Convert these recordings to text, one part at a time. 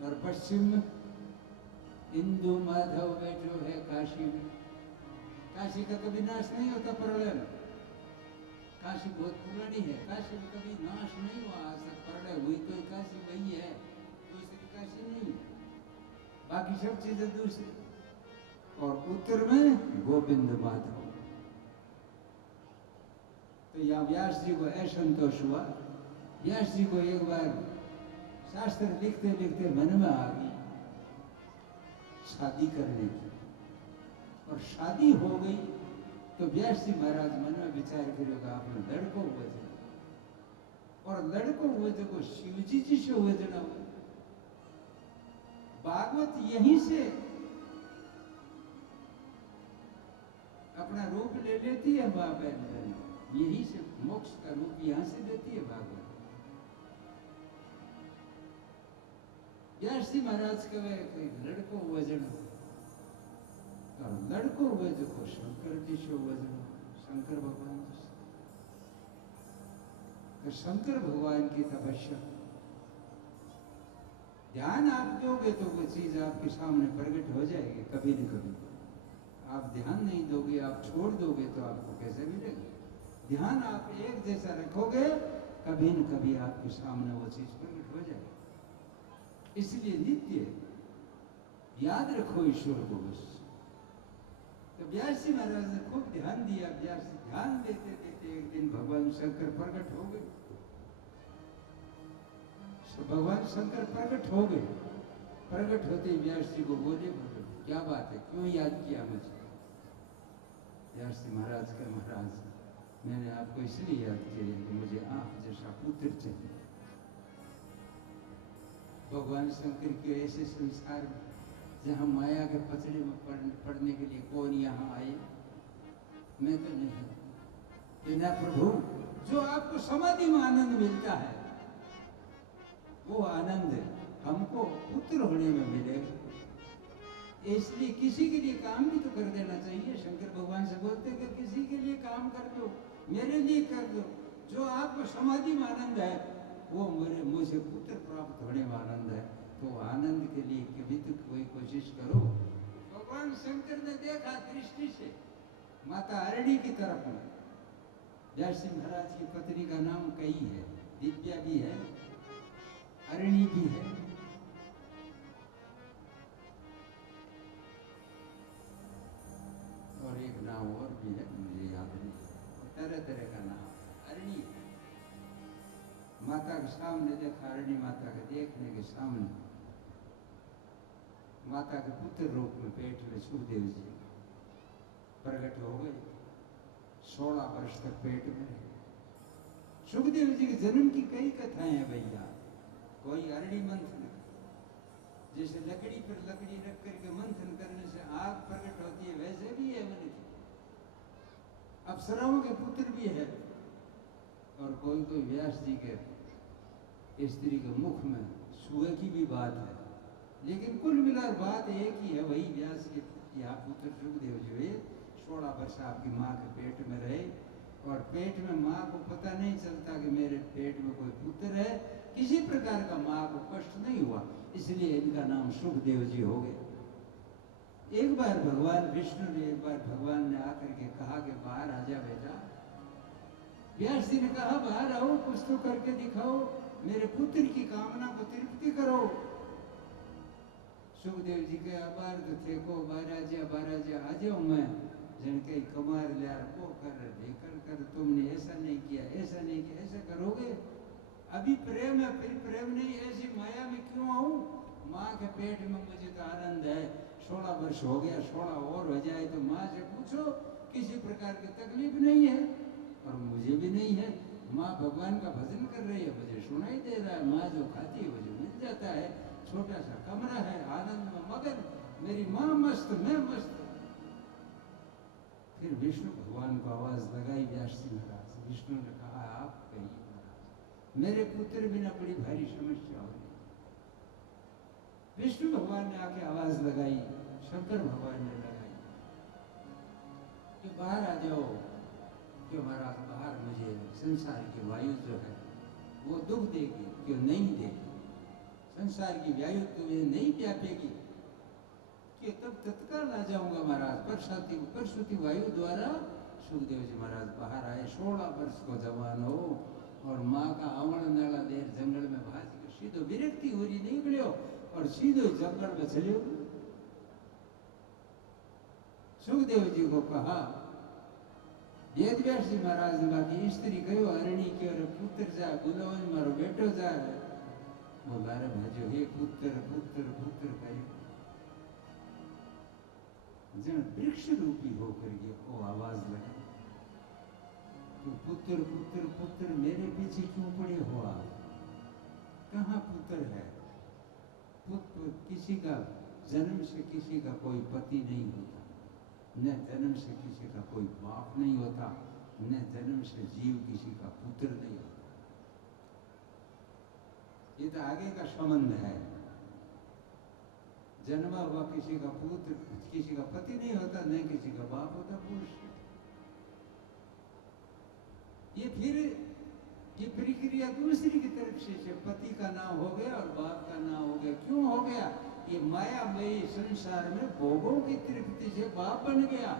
और पश्चिम में इंदु माधव बैठो है काशी में। काशी का कभी नाश नहीं होता प्रलय में। काशी बहुत पुरानी है, काशी में कभी नाश नहीं हुआ आज तक। प्रलय हुई तो काशी वही है, दूसरी काशी नहीं है, बाकी सब चीजें दूसरी। और उत्तर में गोविंद माधव। तो यहाँ व्यास जी को असंतोष हुआ। व्यास जी को एक बार शास्त्र लिखते लिखते मन में आ गई शादी करने की, और शादी हो गई तो व्यास जी महाराज मन में विचार करेगा आपने लड़को हुए थे, और लड़को हुए थे को शिव जी से हुए थे ना। भागवत यहीं से अपना रूप ले लेती है माँ बहन, यहीं से मोक्ष का रूप यहां से देती है भागवत। व्यास जी महाराज कहे लड़को वजन हो, और लड़को हुए जो को शंकर जी से वजन हो, शंकर भगवान जी से। तो शंकर भगवान की तपस्या ध्यान आप दोगे तो वो चीज आपके सामने प्रकट हो जाएगी कभी न कभी। आप ध्यान नहीं दोगे, आप छोड़ दोगे तो आपको कैसे मिलेगा? ध्यान आप एक जैसा रखोगे, कभी न कभी आपके सामने वो चीज प्रकट हो जाएगी। इसलिए नित्य याद रखो ईश्वर को बस। तो व्यास जी महाराज ने खूब ध्यान दिया। व्यास ध्यान देते देते एक दिन भगवान शंकर प्रकट हो गए। भगवान शंकर प्रकट हो गए। प्रकट होते व्यास जी को बोले क्या बात है, क्यों याद किया मुझे? व्यास जी महाराज का महाराज मैंने आपको इसलिए याद किया कि मुझे आप जैसा पुत्र चाहिए। भगवान शंकर के ऐसे संसार में जहाँ माया के पचड़े में पढ़ने के लिए कौन यहाँ आए? मैं तो नहीं। कि ना प्रभु, जो आपको समाधि में आनंद मिलता है वो आनंद हमको पुत्र होने में मिलेगा। इसलिए किसी के लिए काम भी तो कर देना चाहिए। शंकर भगवान से बोलते कि किसी के लिए काम कर दो, मेरे लिए कर दो। जो आपको समाधि में आनंद है वो मुझे पुत्र प्राप्त होने में आनंद है। तो आनंद के लिए कभी तो कोई कोशिश करो। भगवान शंकर ने देखा दृष्टि से माता अरणी की तरफ में। व्यास जी महाराज की पत्नी का नाम कई है, दिव्या भी है, अरणी भी है। और एक नाम और भी है, मुझे याद नहीं, तरह तरह का नाम। अरणी माता के सामने देखा, अरणी माता के देखने के सामने माता के पुत्र रूप में पेट में सुखदेव जी प्रकट हो गए। 16 वर्ष तक पेट में रहे। सुखदेव जी के जन्म की कई कथाएं हैं भैया। कोई अरणी मंथन, जैसे लकड़ी पर लकड़ी रख करके मंथन करने से आग प्रकट होती है, वैसे भी है मन की। अप्सराओं के पुत्र भी है। और कोई कोई व्यास जी के स्त्री के मुख में सुए की भी बात है। लेकिन कुल मिलाकर बात एक ही है, वही व्यास के यहाँ पुत्र सुखदेव जी हुए। 16 वर्ष आपकी माँ के पेट में रहे, और पेट में माँ को पता नहीं चलता कि मेरे पेट में कोई पुत्र है। किसी प्रकार का माँ को कष्ट नहीं हुआ, इसलिए इनका नाम सुखदेव जी हो गए। एक बार भगवान विष्णु ने, एक बार भगवान ने आकर के कहा कि बाहर आ जा बेटा। व्यास जी ने कहा बाहर आओ, कुछ तो करके दिखाओ, मेरे पुत्र की कामना को तृप्ति करो। सुखदेव जी के अबार तो थे को बाराजा आ जाओ, मैं जिनके कमार लिया वो कर तुमने ऐसा नहीं किया, ऐसा नहीं किया, ऐसा करोगे? अभी प्रेम है, फिर प्रेम नहीं, ऐसी माया में क्यों आऊं? माँ के पेट में मुझे तो आनंद है। 16 वर्ष हो गया, 16 और हो जाए तो माँ से पूछो, किसी प्रकार की तकलीफ नहीं है, और मुझे भी नहीं है। माँ भगवान का भजन कर रही है, मुझे सुनाई दे रहा है। माँ जो खाती है मुझे मिल जाता है। छोटा सा कमरा है, आनंद में मगन, मेरी माँ मस्त, मैं मस्त। फिर विष्णु भगवान को आवाज लगाई व्यास जी महाराज। विष्णु ने कहा आप कहिए महाराज, मेरे पुत्र बिना बड़ी भारी समस्या हो रही। विष्णु भगवान ने आके आवाज लगाई, शंकर भगवान ने लगाई कि बाहर आ जाओ, कि महाराज बाहर मुझे संसार की वायु जो है वो दुख देगी, क्यों नहीं देगी। संसार की वायु तुम्हें नहीं व्यापेगी कि तब तत्काल आ जाऊंगा महाराज। परसुती वायु द्वारा सुखदेव जी महाराज बाहर आए। 16 वर्ष को जवान हो और माँ का आवण नाला देर जंगल में भाज के सीधो विरक्ति हो रही नहीं मिलो और सीधो जंगल में चले। सुखदेव जी को कहा, वेदव्यास जी महाराज ने बाकी स्त्री कहो हरणी के और पुत्र जाए बुलावन मारो बेटो जाए। वो बारे भाजो हे पुत्र पुत्र पुत्र कहे जन वृक्ष रूपी होकर के वो आवाज लगे, तो पुत्र पुत्र पुत्र मेरे पीछे क्यों पड़े हो आप? कहाँ पुत्र है? पुत्र किसी का जन्म से किसी का कोई पति नहीं होता, न जन्म से किसी का कोई बाप नहीं होता, न जन्म से जीव किसी का पुत्र नहीं होता। ये तो आगे का संबंध है। जन्मा हुआ किसी का पुत्र किसी का पति नहीं होता, न किसी का बाप होता पुरुष। ये फिर ये प्रक्रिया दूसरी की तरफ से पति का नाम हो गया और बाप का नाम हो गया। क्यों हो गया? ये मायामयी संसार में भोगों की तृप्ति से बाप बन गया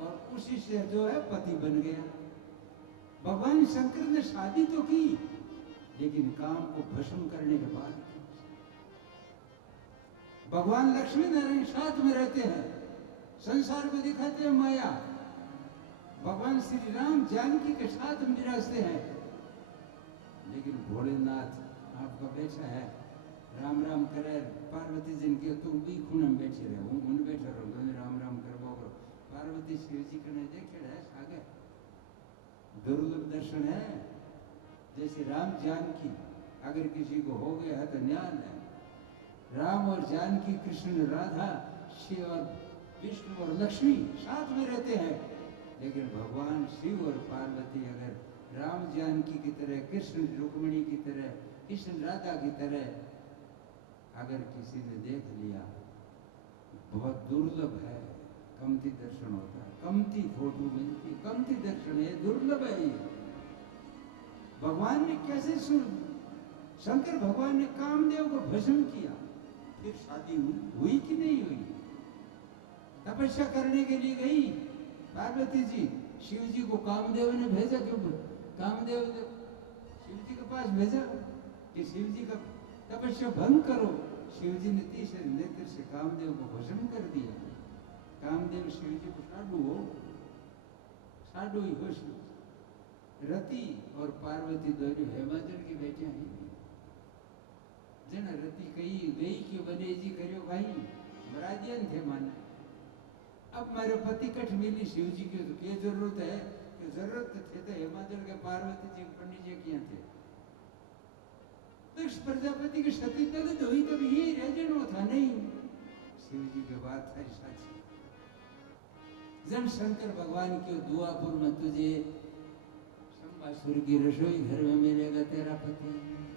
और उसी से जो है पति बन गया। भगवान शंकर ने शादी तो की लेकिन काम को भस्म करने के बाद। भगवान लक्ष्मी नारायण साथ में रहते हैं, संसार को दिखाते हैं माया। भगवान श्री राम जानकी के साथ विराजते हैं, लेकिन भोलेनाथ आपका बेटा है राम राम करे पार्वती जी के तुम भी खून में बैठे रहे हूँ उन बैठे रहो राम राम करबो। पार्वती शिव जी को देखे है आगे दुर्लभ दर्शन है। जैसे राम जानकी अगर किसी को हो गया है तो ज्ञान है। राम और जानकी कृष्ण राधा शिव और विष्णु और लक्ष्मी साथ में रहते हैं, लेकिन भगवान शिव और पार्वती अगर राम जानकी की तरह कृष्ण रुक्मिणी की तरह कृष्ण राधा की तरह अगर किसी ने देख लिया बहुत दुर्लभ है। कमती दर्शन होता है, कमती फोटो मिलती, कमती दर्शन है, दुर्लभ है ये। भगवान ने कैसे शंकर भगवान ने कामदेव को भस्म किया, फिर शादी हुई कि नहीं हुई? तपस्या करने के लिए गई पार्वती जी, शिव जी को कामदेव ने भेजा। क्यों? कामदेव ने शिव जी के पास भेजा कि शिव जी का तपस्या भंग करो। शिव जी ने तीसरे नेत्र से कामदेव को भस्म कर दिया। कामदेव शिव जी को साडू ही हो। रति और पार्वती दोनों हेमाजन के बेटे हैं। जन रति कही गई कि बने जी करियो भाई मरादियन थे माने। अब मेरे पति कठ मिली शिव जी की तो क्या जरूरत है? कि जरूरत थे तो हेमाचल के पार्वती जी पंडित जी किए थे। दक्ष प्रजापति की सती दलित हुई तब ये रजनो था नहीं। शिव जी के बात था साची। जन शंकर भगवान के दुआपुर में तुझे संबासुर की रसोई घर में मिलेगा तेरा पति।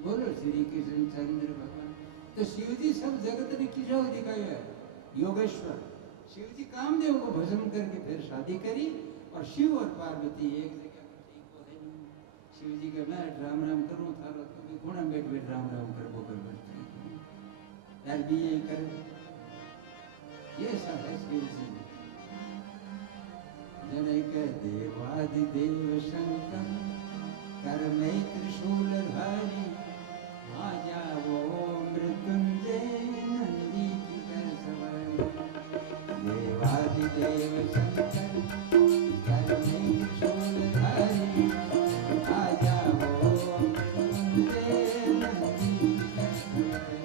बोलो श्री कृष्ण चंद्र भगवान। तो शिव जी सब जगत ने किसको दिखाया है? योगेश्वर शिव जी कामदेव को भस्म करके फिर शादी करी और शिव और पार्वती एक जगह पर ठीक हो गए। शिव जी के मैं राम राम करूं थारो तुम भी गुणा बैठ बैठ राम राम कर वो कर बैठ यार भी यही कर। ये सब है शिव जी। जनक देवादिदेव शंकर कर में त्रिशूल धारी आ जाओ मृत्युंजय नंदी की कर सवारी। देवादिदेव शंकर कर में त्रिशूल धारी आ जाओ मृत्युंजय नंदी की कर सवारी।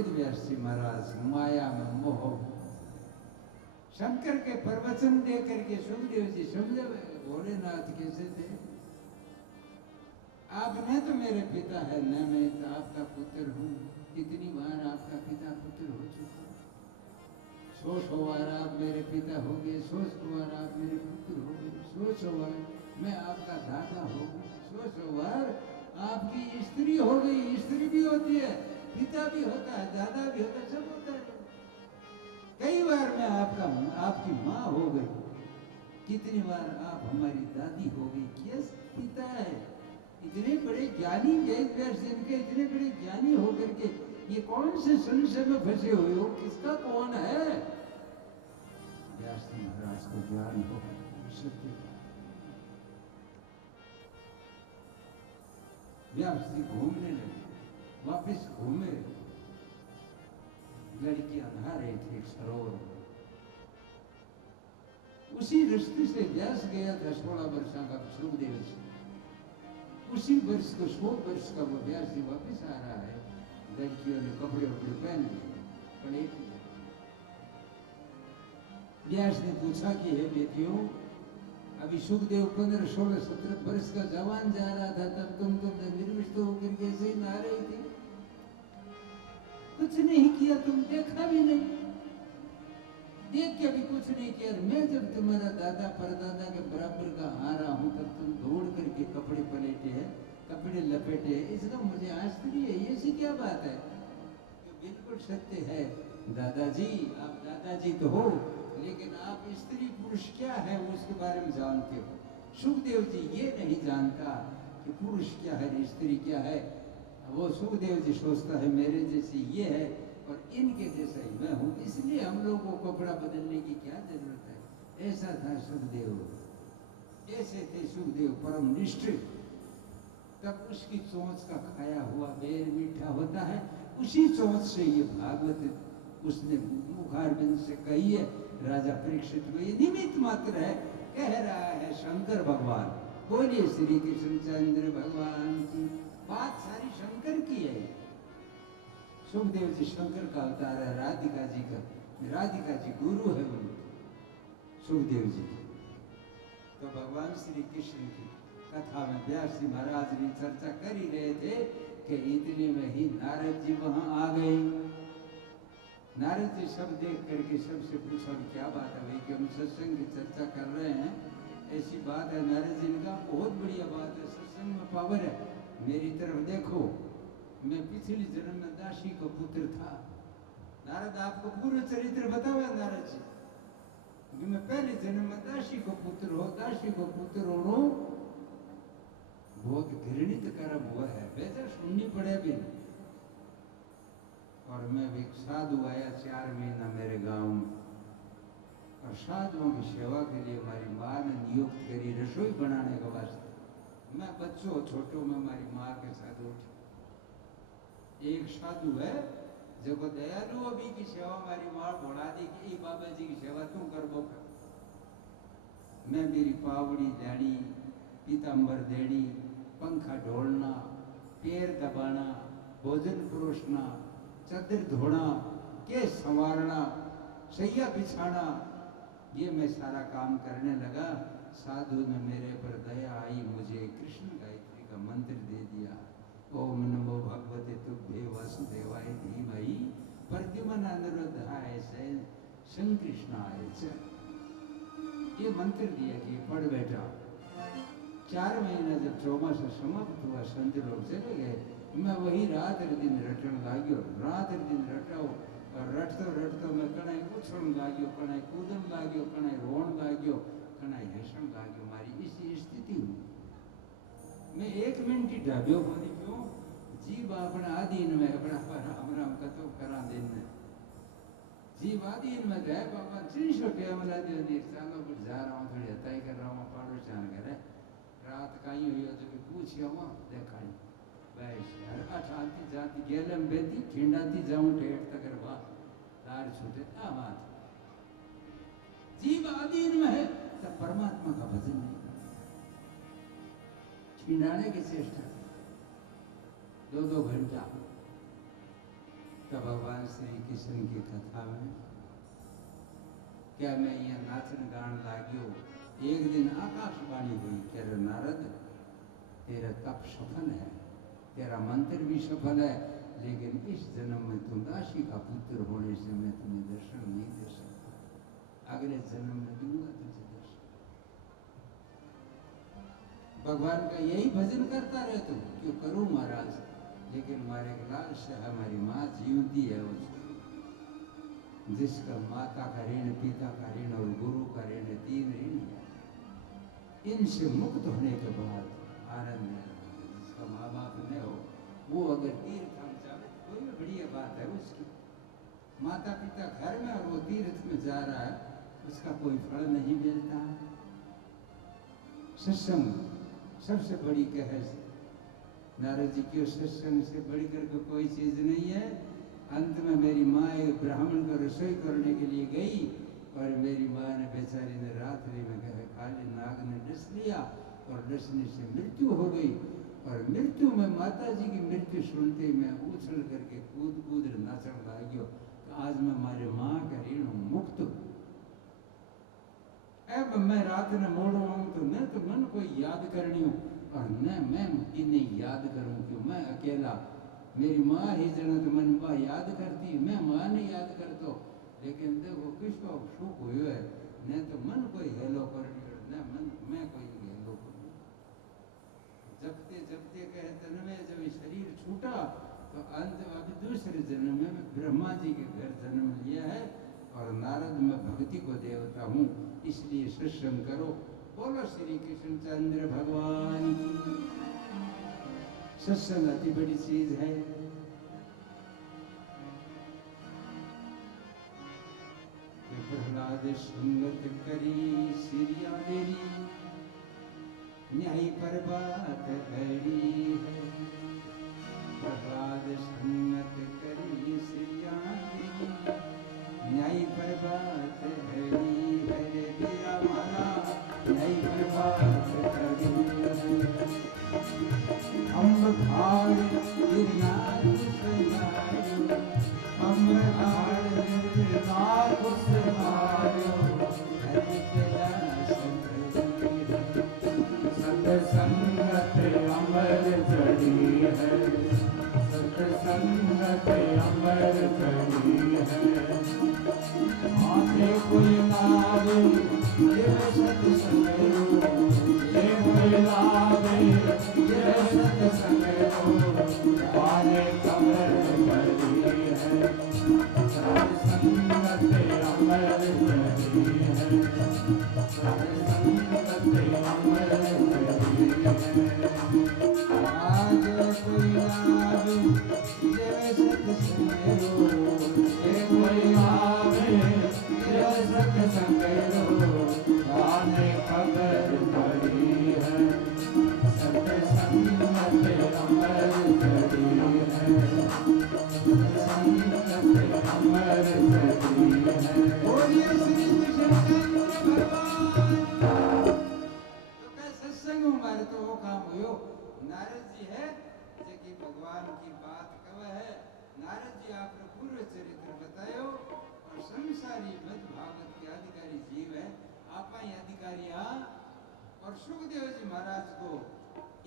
वेद व्यास जी महाराज माया में मोह, शंकर के प्रवचन दे करके सुखदेव जी समझे भोलेनाथ कैसे थे। आप न तो मेरे पिता है, न मैं तो आपका पुत्र हूँ। कितनी बार आपका पिता पुत्र हो चुका, 100 बार आप मेरे पिता हो गए, 100 बार आप मेरे पुत्र हो गए, 100 बार मैं आपका दादा हो गया, 100 बार आपकी स्त्री हो गई। स्त्री भी होती है, पिता भी होता है, दादा भी होता है, सब होता है। कई बार मैं आपकी माँ हो गई, कितनी बार आप हमारी दादी हो गई। किस पिता है, इतने बड़े ज्ञानी वेद व्यास जिनके, इतने बड़े ज्ञानी होकर के ये कौन से संशय में फंसे हुए हो, किसका कौन है। व्यास जी महाराज को ज्ञान हो सत्य। व्यास जी घूमने लगे, वापिस घूमे, लड़कियां नहा रही थी एक सरोवर में। उसी रास्ते से व्यास गया था 16 वर्ष का सुखदेव जी। उसी वर्ष को 100 वर्ष का वो व्यास जी वापिस आ रहा है। लड़कियों ने कपड़े वपड़े पहन लिए, पलेट लिए। व्यास ने पूछा कि हे बेटियों, अभी सुखदेव 15, 16, 17 वर्ष का जवान जा रहा था, तब तुम निर्विष्ट होकर कैसे ही नहा रही थी? कुछ नहीं किया, तुम देखा भी नहीं, देख के भी कुछ नहीं किया। मैं जब तुम्हारा दादा परदादा के बराबर का आ रहा हूँ, तब तुम दौड़ करके कपड़े पलेटे हैं, कपड़े लपेटे हैं, इसका मुझे आश्चर्य है। ये सी क्या बात है? जो बिल्कुल सत्य है दादाजी, आप दादाजी तो हो, लेकिन आप स्त्री पुरुष क्या है उसके बारे में जानते हो। सुखदेव जी ये नहीं जानता कि पुरुष क्या है, स्त्री क्या है। वो सुखदेव जी सोचता है मेरे जैसे ये है और इनके जैसा ही मैं हूँ, इसलिए हम लोग को कपड़ा बदलने की क्या जरूरत है। ऐसा था सुखदेव, ऐसे थे सुखदेव परम निष्ठ। तब उसकी चोंच का खाया हुआ बेर मीठा होता है, उसी चोंच से ये भागवत उसने मुखारबिंद से कही है राजा परीक्षित को। ये निमित्त मात्र है, कह रहा है शंकर भगवान। बोलिए श्री कृष्णचंद्र भगवान की। बात सारी शंकर की है। सुखदेव जी शंकर का अवतार है, राधिका जी का, राधिका जी गुरु है उनके, सुखदेव जी। तो भगवान श्री कृष्ण की कथा में व्यास जी महाराज ने चर्चा कर ही रहे थे कि इतने में ही नारद जी वहां आ गए। नारद जी सब देख करके सबसे पूछा क्या बात है भाई, कि हम सत्संग की चर्चा कर रहे हैं, ऐसी बात है। नारद जी ने कहा बहुत बढ़िया बात है, सत्संग में पावर है। मेरी तरफ देखो, मैं पिछले जन्म में दासी का पुत्र था। नारद आपको पूर्ण चरित्र बताओ नारद जी, कि मैं पहले जन्म में दासी को पुत्र हो, दासी को पुत्र हो, बहुत घृणित कर्म हुआ है, बेजा सुननी पड़े भी। और मैं एक साधु आया 4 महीना मेरे गांव में, और साधुओं की सेवा के लिए हमारी माँ ने नियुक्त करी रसोई बनाने के वास्ते। मैं बच्चों छोटों में हमारी माँ के साथ उठी। एक साधु है जब दयालु अभी की सेवा हमारी माँ बढ़ा दी कि बाबा जी की सेवा तू कर बो। मैं मेरी पावड़ी देनी, पीताम्बर देनी, पंखा ढोलना, पैर दबाना, भोजन परोसना, चादर धोना, केस संवारना, सैया बिछाना, ये मैं सारा काम करने लगा। साधु ने मेरे पर दया आई, मुझे कृष्ण गायत्री का मंत्र दे दिया। ओम नमो भगवते तुभ्ये वासुदेवाय धीमहि प्रद्युम्नानुरुद्धाय संकृष्णाय च। ये मंत्र दिया कि पढ़ बैठा। 4 महीना जब चौमासा समाप्त हुआ, संत लोग चले गए, मैं वही रात दिन रटन लाग्यो, रात दिन रटाओ, और रटतो रटतो मैं कणाई उछळन लाग्यो, कणाई कूदन लाग्यो, कणाई रोण लाग्यो, कणाई हसन लाग्यो। मारी इसी स्थिति हुई। मैं 1 मिनट ही ढाब्यो कोनी क्यों, जीव अपना आधीन में अपना राम राम कतो करा दिन जीव आधीन में गए। बाबा 300 टेम ला दियो, चालो कुछ जा रहा हूँ, थोड़ी हताई कर रहा हूँ, पाड़ो चान करे। रात कहीं हुई हो तो पूछिया वहाँ देखाई बस यार अठाती जाती गेलम बेती खिंडाती जाऊं ढेर तक रवा तार छूटे आवाज। जीव आधीन में है तब परमात्मा का भजन नहीं, खिंडाने की चेष्टा 2-2 घंटा। तो भगवान श्री कृष्ण की कथा में क्या मैं यहाँ नाचन गान लाग्यो, एक दिन आकाशवाणी हुई कि नारद तेरा तप सफल है, तेरा मंत्र भी सफल है, लेकिन इस जन्म में तुम दासी का पुत्र होने से मैं तुम्हें दर्शन नहीं दे सकता, अगले जन्म में दूंगा तुझे दर्शन। भगवान का यही भजन करता रहे तुम, क्यों करूं महाराज, लेकिन हमारे लाल से हमारी माँ जीवती है, उसको जिसका माता का ऋण, पिता का ऋण और गुरु का ऋण, 3 ऋण है, इनसे मुक्त होने के बाद आनंद है। जिसका माँ बाप न हो वो अगर तीर्थ हम जाए तो कोई बढ़िया बात है उसकी, माता पिता घर में और वो तीर्थ में जा रहा है, उसका कोई फल नहीं मिलता। सत्संग सबसे बड़ी कहर, नारद जी की सत्संग से बढ़कर कोई चीज नहीं है। अंत में मेरी माँ एक ब्राह्मण को रसोई करने के लिए गई और मेरी माँ ने बेचारी ने रात्रि में खाली नाग ने डस लिया और डसने से मृत्यु हो गई। और मृत्यु में माता जी की मृत्यु सुनते मैं उछल करके कूद कूद नाचन लाग्यो, तो आज मैं हमारे माँ का ऋण मुक्त। अब मैं रात ने मोड़ो आऊँ तो न तो मन को याद करनी हूँ और न मैं इन्हें याद करूँ, क्यों मैं अकेला, मेरी माँ ही जना तो मन माँ याद करती, मैं माँ नहीं याद करतो। लेकिन देखो किसको सुख हुई है, न तो मन कोई हेलो करनी और न मन मैं कोई हेलो करूँ। जबते जबते कहे तन में जब शरीर छूटा तो अंत अब दूसरे जन्म में ब्रह्मा जी के घर जन्म लिया है और नारद में भक्ति को देवता हूँ, इसलिए सत्संग करो। बोलो श्री कृष्ण चंद्र भगवान की। सत्संग अति बड़ी चीज है। प्रहलाद संगत करी सिरिया देरी, न्याय पर बात घड़ी है। प्रहलाद संगत करी सिरिया देरी, न्याय पर बात घड़ी है। मेरा माला न्याय पर बात घड़ी है। अम्ब खाड़ गिरनार कुसमायो, अम्ब खाड़ गिरनार कुसमायो, हरि तेरा सत्संगत अमर चढ़ी है, सत्संगत अमर चढ़ी है। आंखें कोई लावे ये सत्संग ये कोई लावे ये सत्संग वाले कमर भरी है। सत्संगत अमर चढ़ी है, सत्संगत अमर चढ़ी है। आज कोई लावे ये सत्संग ये कोई लावे ये सत्संग वाले कमर भरी है। सत्संगत अमर चढ़ी है, सत्संगत अमर चढ़ी है। बोलिए श्री कृष्ण चंद्र भगवान। तो क्या सत्संग हमारे तो वो काम हुयो। नारद जी है कि भगवान की बात कब है। नारद जी आपने पूर्व चरित्र बतायो और संसारी मद भागवत के अधिकारी जीव है, आप ही अधिकारी। और सुखदेव जी महाराज को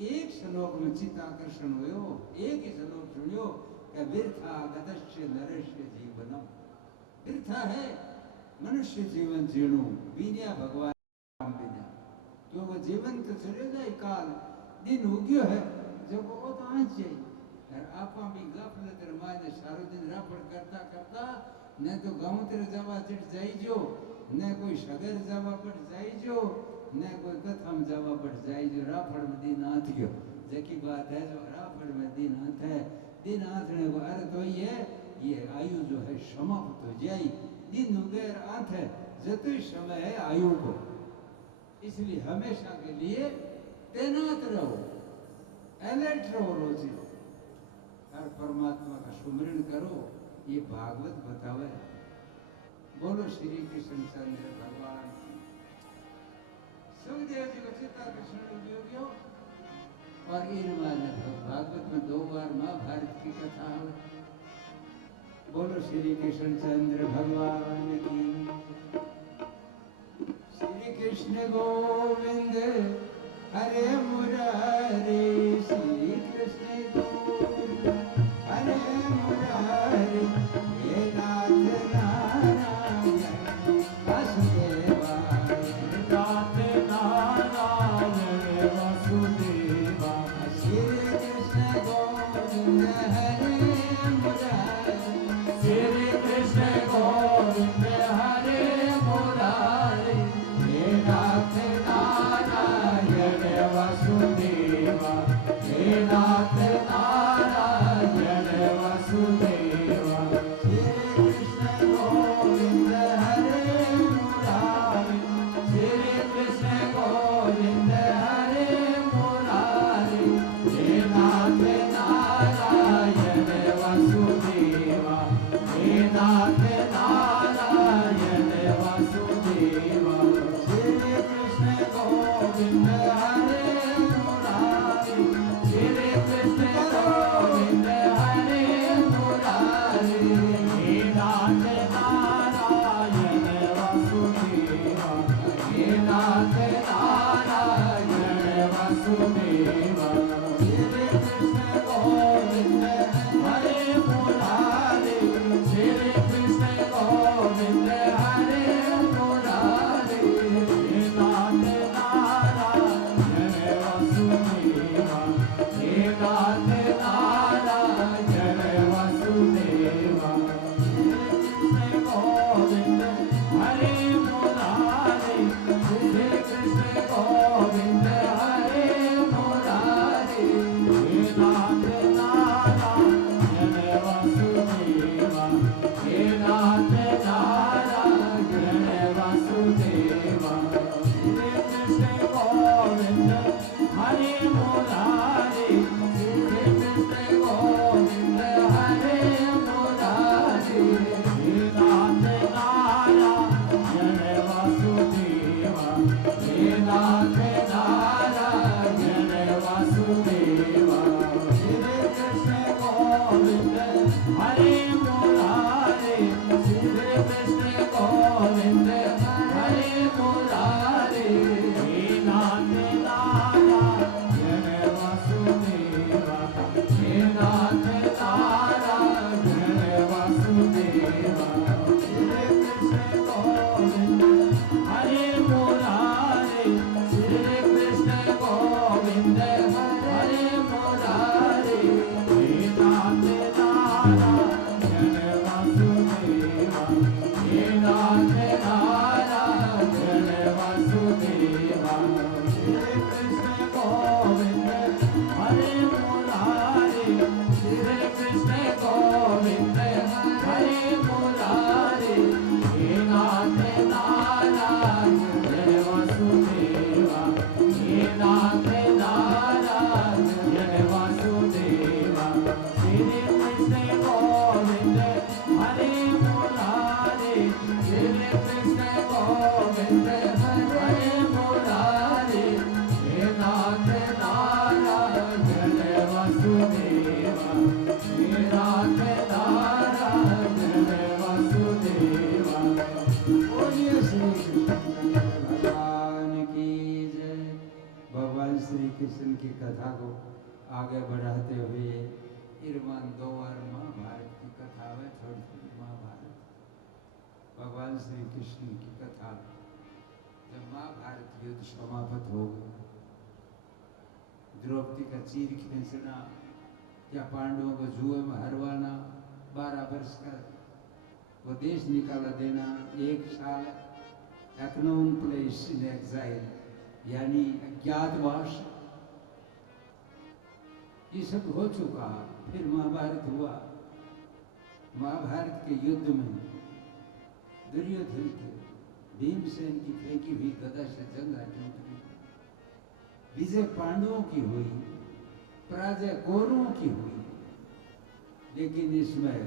एक श्लोक में चित्त आकर्षण हुयो, एक ही श्लोक सुनियो कि वृथा गतस्य नरस्य जीवनम। वृथा है मनुष्य जीवन जीणु बिना भगवान बिना, तो वो जीवन तो चले जाए, काल दिन उग्यो है जब वो तो आज जाए। और आपा भी गफलत रमाने सारो दिन रापड़ करता करता न तो गाँव तेरे जावा चिट जाइजो, न कोई सगर जावा पड़ जाइजो, न कोई कथम जावा पड़ जाइजो। रापड़ में दिन आत गयो, जकी बात है जो रापड़ में दिन आत है। दिन आथने को अर्थ तो ये आयु जो है समाप्त हो जाए। दिन उगैर आत है जतो समय है आयु को, इसलिए हमेशा के लिए तैनात रहो, अलर्ट रहो, रोज हर परमात्मा का सुमरण करो, ये भागवत बतावे। बोलो श्री कृष्ण चंद्र भगवान। सुखदेव जी को चित्ताकर्षण उपयोगियो और भागवत में 2 बार महाभारत की कथा है। बोलो श्री कृष्णचंद्र भगवान की। श्री कृष्ण गोविंद हरे मुरारी, श्री कृष्ण गोविंद हरे मुरारी, हे नाथ नारायण वासुदेवाय, नाथ नारायण वासुदेवा। श्री कृष्ण गोविंद हरे मुरारी, श्री कृष्ण गोविंद हरे मुरारी, हे नाथ नारायण वासुदेवा, हे नाथ नारायण वासुदेवा। श्री कृष्ण गोविंद हरे मुरारी, श्री कृष्ण गोविंद हरे मुरारी, हे नाथ नारायण वासुदेवा, हे नाथ नारायण वासुदेवा। श्री कृष्ण गोविंद हरे मुरारी, श्री कृष्ण गोविंद हरे मुरारी, हे नाथ नारायण वासुदेवा, हे नाथ नारायण वासुदेवा। श्री कृष्ण गोविंद हरे मुरारी, श्री कृष्ण गोविंद हरे मुरारी, हे नाथ नारायण वासुदेवा, हे नाथ नारायण वासुदेवा। श्री कृष्ण गोविंद हरे मुरारी, श्री कृष्ण गोविंद हरे मुरारी, हे नाथ नारायण वासुदेवा, हे नाथ नारायण वासुदेवा। श्री कृष्ण गोविंद हरे मुरारी, श्री कृष्ण गोविंद हरे मुरारी, हे नाथ नारायण वासुदेवा, हे नाथ नारायण वासुदेवा। श्री कृष्ण गोविंद हरे मुरारी, श्री कृष्ण गोविंद हरे मुरारी, हे नाथ नारायण वासुदेवा, हे नाथ नारायण वासुदेवा। श्री कृष्ण गोविंद हरे मुरारी, श्री कृष्ण गोविंद हरे मुरारी, हे नाथ नारायण वासुदेवा, हे नाथ नारायण वासुदेवा। श्री कृष्ण गोविंद हरे मुरारी, श्री कृष्ण गोविंद हरे मुरारी, हे नाथ नारायण वासुदेवा, हे नाथ नारायण वासुदेवा। श्री कृष्ण गोविंद हरे मुरारी, श्री कृष्ण गोविंद हरे मुरारी, हे नाथ नारायण वासुदेवा, हे नाथ नारायण वासुदेवा। बोलिए श्री कृष्ण भगवान की जय। भगवान श्री कृष्ण की कथा को आगे बढ़ाते हुए इरमान 2 बार महाभारत की कथा है, थोड़ी थोड़ी महाभारत। भगवान श्री कृष्ण की कथा जब महाभारत युद्ध समाप्त हो गया, द्रौपदी का चीर खींचना या पांडवों को जुए में हरवाना, 12 वर्ष का वो देश निकाला देना, 1 साल economic place in exile यानी अज्ञातवास, ये सब हो चुका। फिर महाभारत हुआ। महाभारत के युद्ध में दुर्योधन के भीमसेन की फेंकी हुई गदा से जंग टूट गई। विजय पांडवों की हुई, पराजय कौरवों की हुई। लेकिन इसमें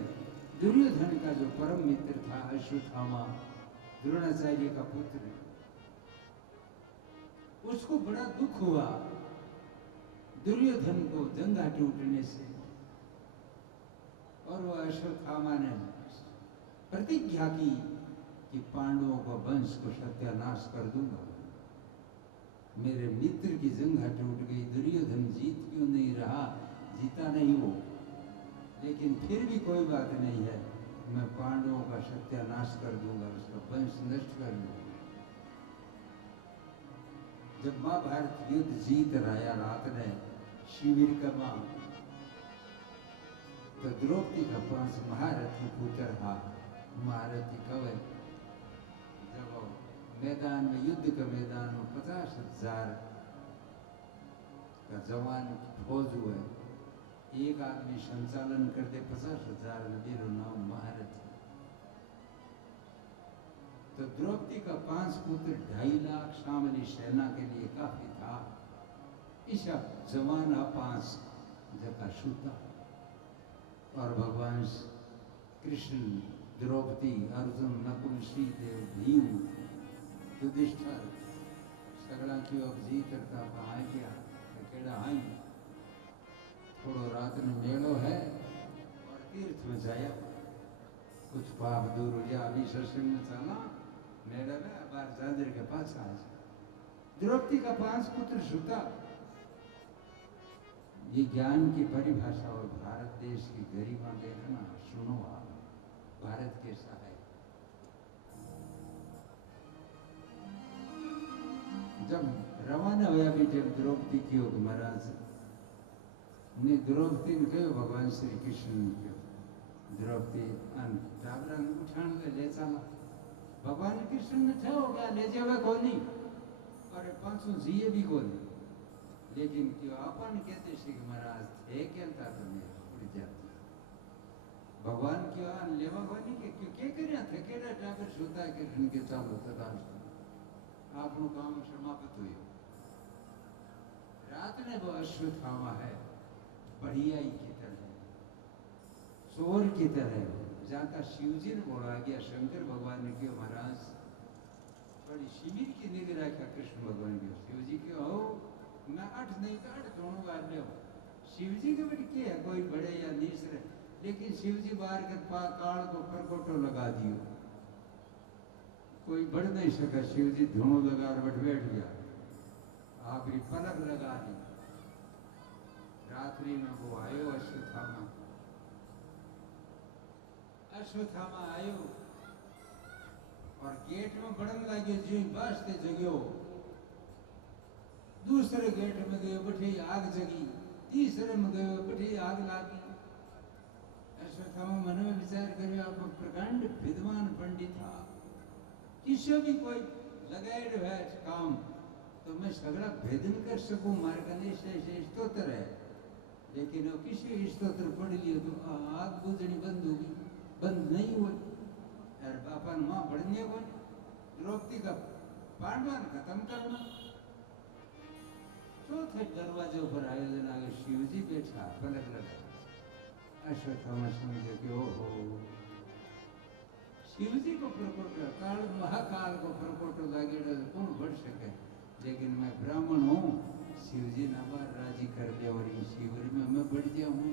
दुर्योधन का जो परम मित्र था अश्वत्थामा, द्रोणाचार्य का पुत्र, उसको बड़ा दुख हुआ दुर्योधन को जंगा टूटने से। और वो अश्वत्थामा ने प्रतिज्ञा की कि पांडवों को वंश को सत्यानाश कर दूंगा। मेरे मित्र की जंघा टूट गई, दुर्योधन जीत क्यों नहीं रहा, जीता नहीं वो, लेकिन फिर भी कोई बात नहीं है, मैं पांडवों का सत्यानाश कर दूंगा, उसका वंश नष्ट कर दूंगा। जब महाभारत युद्ध जीत राया रात ने शिविर कमा, तो द्रौपदी का 5 महारथी पुत्र था, महारथी कवच। जब मैदान में, युद्ध के मैदान में 50,000 का जवान फौज हुए, एक आदमी संचालन करते 50,000 वीरों नाम महारथी। तो द्रौपदी का 5 पुत्र 2.5 लाख शामिली सेना के लिए काफी था। ईशा जवान 5 जगह सूता, और भगवान कृष्ण, द्रौपदी, अर्जुन, नकुल, श्रीदेव, भीम, युधिष्ठिर सगड़ा की अब जी करता कहाँ गया, केड़ा आई थोड़ो रात में मेलो है और तीर्थ में जाया, कुछ पाप दूर हो गया, अभी सत्संग में चला मेले में बार जांजर के पास आ जाए। द्रौपदी का 5 पुत्र सूता। ये ज्ञान की परिभाषा और भारत देश की गरिमा देखना, सुनो आप, भारत कैसा है। जब रवाना हुआ भी, जब द्रौपदी की योग महाराज ने द्रौपदी ने कहो, भगवान श्री कृष्ण ने कहो, द्रौपदी टाबरा उठान ले चला, भगवान कृष्ण ने ठो हो गया, ले जावे कोनी और 500 जिये भी कोनी, लेकिन क्यों अपन कहते श्री महाराज थे कहता तुम्हें उड़ जाती, भगवान क्यों लेवा कोनी के क्यों के करया थे, केड़ा टाबर सोता कृष्ण के चालो तदा आपनो काम समाप्त हुई। रात ने वो अश्वत्थामा है, बढ़िया ही की तरह, चोर की तरह, जाता शिवजी ने बोला गया, शंकर भगवान ने क्यों महाराज बड़ी शिविर की निगरानी का कृष्ण भगवान की, शिवजी क्यों हो, मैं 8 नहीं तो 8 दोनों बार ले हो, शिवजी के बड़ी क्या है, कोई बड़े या नीचरे, लेकिन शिवजी बाहर के काल को परकोटो लगा दियो, कोई बढ़ नहीं सका, शिवजी धुआं लगा और बैठ गया, आपकी पलक लगा दी। रात्रि में वो आयो अश्वत्थामा, अश्वत्थामा आयो और गेट में बढ़न लगे, जो बसते जगो, दूसरे गेट में गए बैठे आग जगी, तीसरे में गए बैठे आग लागी। अश्वत्थामा मन में विचार करे, आप प्रकांड विद्वान पंडित था, किसी भी कोई लगाए है काम तो मैं सगड़ा भेदन कर सकूं, मार्गने से स्तोत्र है, लेकिन वो किसी स्तोत्र पढ़ लियो तो आग बुझनी बंद होगी, बंद नहीं हुई, और बापा माँ बढ़ने को द्रौपदी का पांडवान खत्म करना। चौथे दरवाजे पर आयोजन आगे शिवजी बैठा, पलक लगा, अश्वत्थामा समझे कि ओहो शिवजी को प्रकोट, काल महाकाल को प्रकोट लागे कौन बढ़ सके, लेकिन मैं ब्राह्मण हूँ, शिवजी ने बार राजी कर दिया और इस शिविर में मैं बढ़ गया हूँ।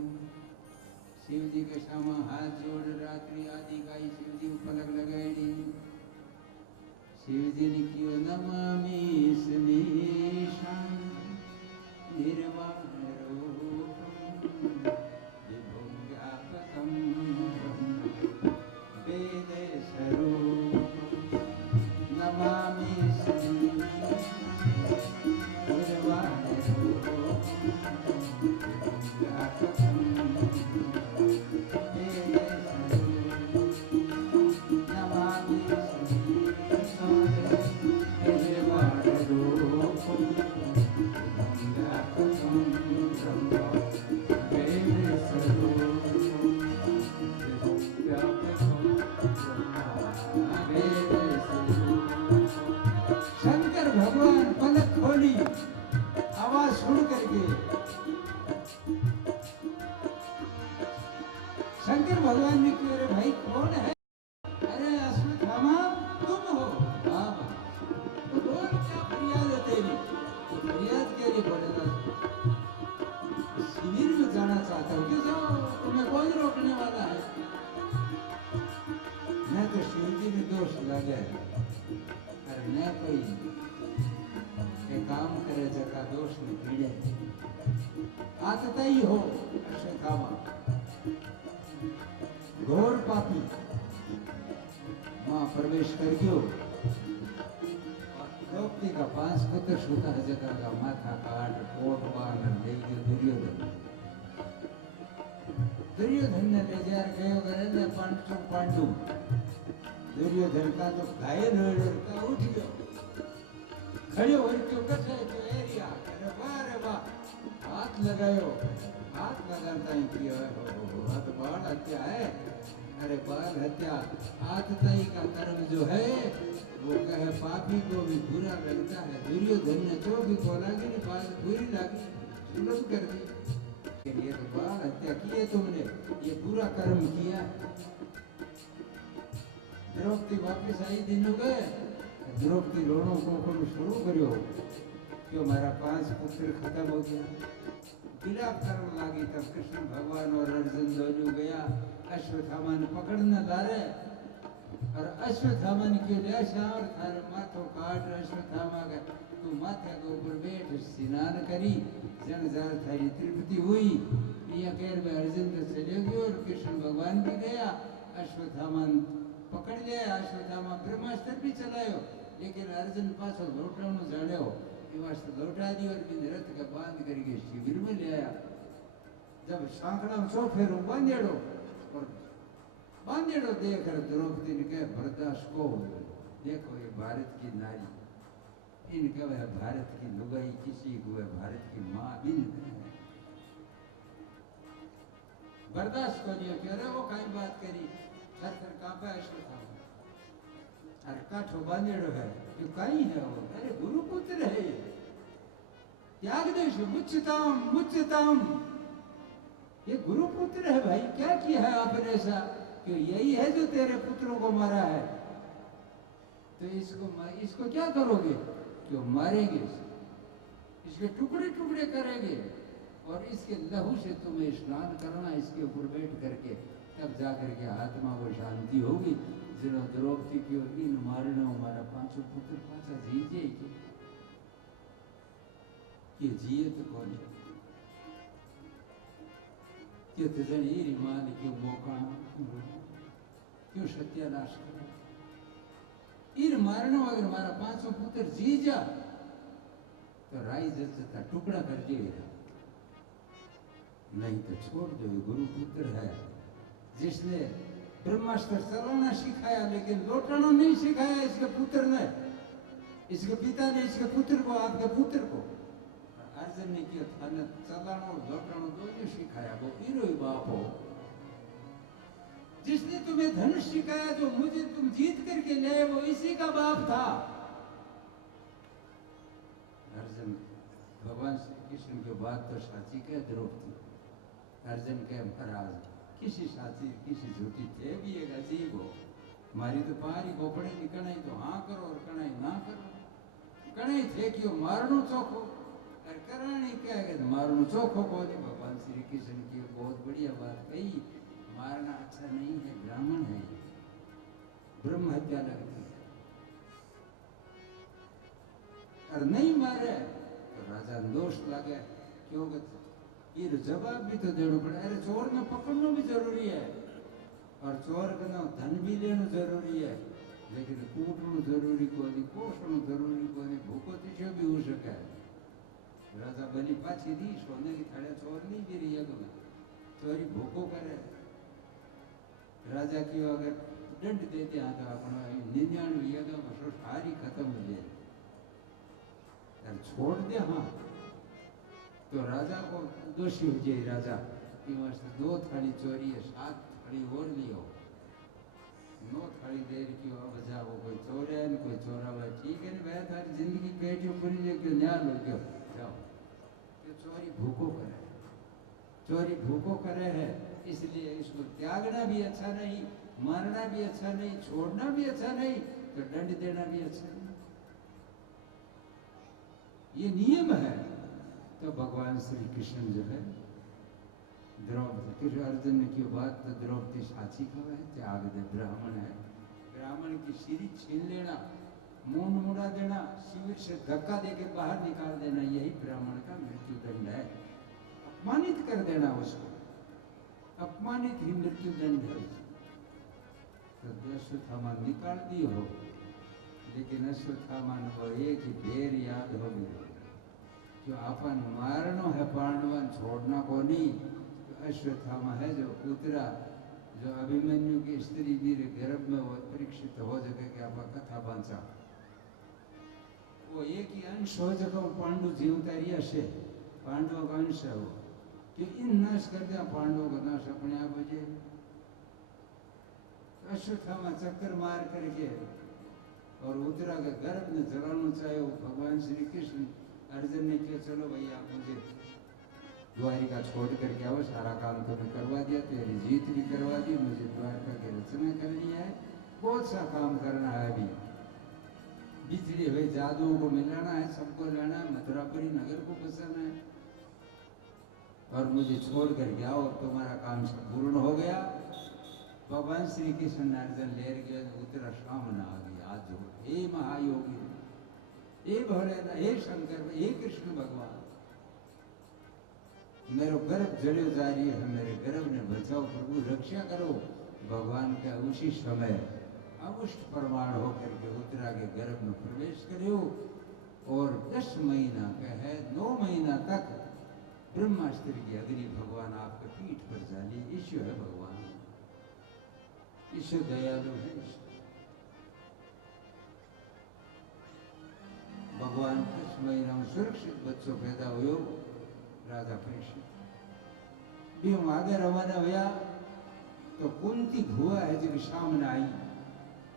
शिवजी के सामने हाथ जोड़ रात्रि आदि का ही शिवजी को पलक लगाई, शिवजी ने कियो नमामि श्रीशां निर्वाण रूपं विभुं व्यापकं वेदे स्वरूपं नमामि निर्वाण रूपं व्यापकं वेदे स्वरूपं नमामि निर्वाण रूपं शंकर भगवान पलक खोली, आवाज सुन करके शंकर भगवान ने कहा, अरे भाई कौन है? अरे अश्वत्थामा तुम हो? हाँ, तो बोल क्या फरियाद है तेरी? फरियाद के लिए बोलेगा, शिविर में जाना चाहता हूँ, क्यों जाओ, तुम्हें कौन रोकने वाला है? मैं तो शिवजी ने दोष लगे अरे न कोई के काम करे जका दोष ने पीड़े आतता ही हो अश्वत्थामा घोर पापी मां प्रवेश कर गयो द्रौपदी का 5 पुत्र सुता जगह का माथा काट कोट बांध ले गयो दुर्योधन दुर्योधन ने ले जा गयो करे ने पांडु दुर्योधन का तो घायल हो का उठ गयो खड़े हो क्यों कथे तो एरिया अरे वाह हाथ लगायो हाथ लगाता ही किया हाथ बाल हत्या है अरे बाल हत्या आतताई का कर्म जो है वो कहे पापी को भी बुरा लगता है दुर्योधन ने जो भी बोला कि बात बुरी लगी सुलभ कर दी ये तो बाल हत्या की है तुमने ये बुरा कर्म किया द्रौपदी वापिस आई दिन हो गए द्रौपदी रोनो को शुरू करो कि हमारा 5 पुत्र खत्म हो गया विलाप करने लगी तब कृष्ण भगवान और अर्जुन दोनों गया अश्वत्थामा ने पकड़ने लारे और अश्वत्थामा ने क्यों ले और थारे माथो काट अश्वत्थामा का तू माथे के ऊपर बैठ स्नान करी जनजार थारी तृप्ति हुई ये कह में अर्जुन तो चले गयो और कृष्ण भगवान भी गया अश्वत्थामा पकड़ लिया अश्वत्थामा ब्रह्मास्त्र भी चलायो लेकिन अर्जुन पाछो लौटानो जाड़ो वास्ते लौटा दी और बिन रथ का बांध करके शिविर में ले आया जब सांकड़ा में 100 फेरों बांधेड़ो और बांधेड़ो देखकर द्रौपदी ने कहा बर्दाश्त को देखो ये भारत की नारी इनका वह भारत की लुगाई किसी को वह भारत की माँ बिन बर्दाश्त को नहीं कह रहे वो कहीं बात करी थर थर कांपा अश्वत्थामा अरे काठो बांधेड़ो है जो कहीं है वो अरे गुरुपुत्र है त्याग देश मुच्यताम ये गुरुपुत्र है भाई क्या किया है आपने ऐसा कि यही है जो तेरे पुत्रों को मारा है तो इसको क्या करोगे क्यों मारेंगे इसके टुकड़े टुकड़े करेंगे और इसके लहू से तुम्हें स्नान करना इसके ऊपर बैठ करके तब जाकर के आत्मा को शांति होगी जिनो द्रौपदी की इन मारना हमारा 5 पुत्र पाछा जीजे कि जिए तो कौन क्यों तजन ये रिमाल क्यों मौका क्यों सत्यानाश करो इन मारना अगर हमारा 5 पुत्र जी जा तो राई जता टुकड़ा कर दिएगा नहीं तो छोड़ दो गुरु पुत्र है जिसने ब्रह्मास्त्र चलाना सिखाया लेकिन लौटाना नहीं सिखाया इसके पुत्र ने इसके पिता ने इसके पुत्र को आपके पुत्र को अर्जुन ने किया थाने चलाना और लौटाना दोनों सिखाया वो हीरो ही बाप हो जिसने तुम्हें धनुष सिखाया जो मुझे तुम जीत करके ले वो इसी का बाप था अर्जुन भगवान श्री कृष्ण की बात तो साची कह द्रौपदी अर्जुन के महाराज किसी साची किसी झूठी थे भी एक अजीब हो मारी तो पारी गोपड़े की कणाई तो हाँ करो और कणाई ना करो कणाई थे क्यों मारनो चौखो और करानी क्या है मारनो चौखो को नहीं भगवान श्री कृष्ण की बहुत बढ़िया बात कही मारना अच्छा नहीं है ब्राह्मण है ब्रह्म हत्या लगती है और नहीं मारे तो राजा दोष लगे क्यों ये जवाब भी तो देना पड़े अरे चोर ने पकड़ना भी जरूरी है और चोर का धन भी लेना जरूरी है लेकिन कूटना जरूरी को नहीं पोषण जरूरी को नहीं भूखो तिशो भी हो सके राजा बनी पाछी दी सोने की थाड़े चोर नहीं भी रही है तुम्हें चोरी भूखो करे राजा की अगर दंड देते हैं तो अपना 99 सारी खत्म हो जाए छोड़ दे हाँ तो राजा को दोषी हो जाए राजा की वास्ते 2 थाली चोरी है 7 थाली और लियो 9 थाली देर की अब जाओ कोई चोरे न कोई चोरा हुआ ठीक है ना वह थारी जिंदगी पेटियों पूरी लेके न्याय लो क्यों जाओ तो चोरी भूखो करे है इसलिए इसको त्यागना भी अच्छा नहीं मारना भी अच्छा नहीं छोड़ना भी अच्छा नहीं तो दंड देना भी अच्छा नहीं ये नियम है तो भगवान श्री कृष्ण जो है द्रौपदी अर्जुन ने की बात तो द्रौपदी साची खबर है त्याग दे ब्राह्मण है की सीढ़ी छीन लेना, मुंह मुड़ा देना, शिविर से धक्का देके बाहर निकाल देना, यही ब्राह्मण का मृत्यु दंड है। अपमानित कर देना उसको, अपमानित ही मृत्यु दंड है उसको। तो अश्वत्थामा निकाल दी हो, लेकिन अश्वत्थामा को एक ही ढेर याद हो गई जो अपन मारनो है पांडवन छोड़ना को नहीं। तो अश्वत्थामा है जो उतरा, जो अभिमन्यु की स्त्री वीर गर्भ में वो परीक्षित हो जगह के आप कथा बांचा, वो एक ही अंश हो जगह पांडु जीवता रिया से पांडवों का अंश है वो, कि इन नाश कर दिया पांडवों का नाश अपने आप हो जाए। अश्वत्थामा चक्कर मार करके और उतरा के गर्भ में जलाना चाहे वो भगवान श्री कृष्ण अर्जुन ने किया, चलो भैया आप मुझे द्वारिका छोड़ करके आओ, सारा काम तो मैं करवा दिया, तेरी जीत भी करवा दी, मुझे द्वारिका की रचना करनी है, बहुत सा काम करना है अभी, बिछड़े हुए जादुओं को मिलाना है, सबको लाना है, मथुरापुरी नगर को बसाना है, और मुझे छोड़ करके आओ, तुम्हारा काम सब पूर्ण हो गया। भगवान श्री कृष्ण अर्जुन लेर गए, उतरा सामने आ गया, आज जो हे महायोगी, हे भोलेनाथ, हे शंकर, हे कृष्ण भगवान, मेरे गर्भ जड़े जा रही है, मेरे गर्भ ने बचाओ प्रभु, रक्षा करो। भगवान का उसी समय अवुष्ट प्रमाण होकर के उतरा के गर्भ में प्रवेश करो, और 10 महीना का है, 9 महीना तक ब्रह्मास्त्र की अग्नि भगवान आपके पीठ पर जाली। ईश्वर है भगवान, ईश्वर दयालु है। भगवान 10 महीना में सुरक्षित बच्चों पैदा हुए। राजा परीक्षित भी आगे रवाना हुआ तो कुंती भुआ है जो सामने आई,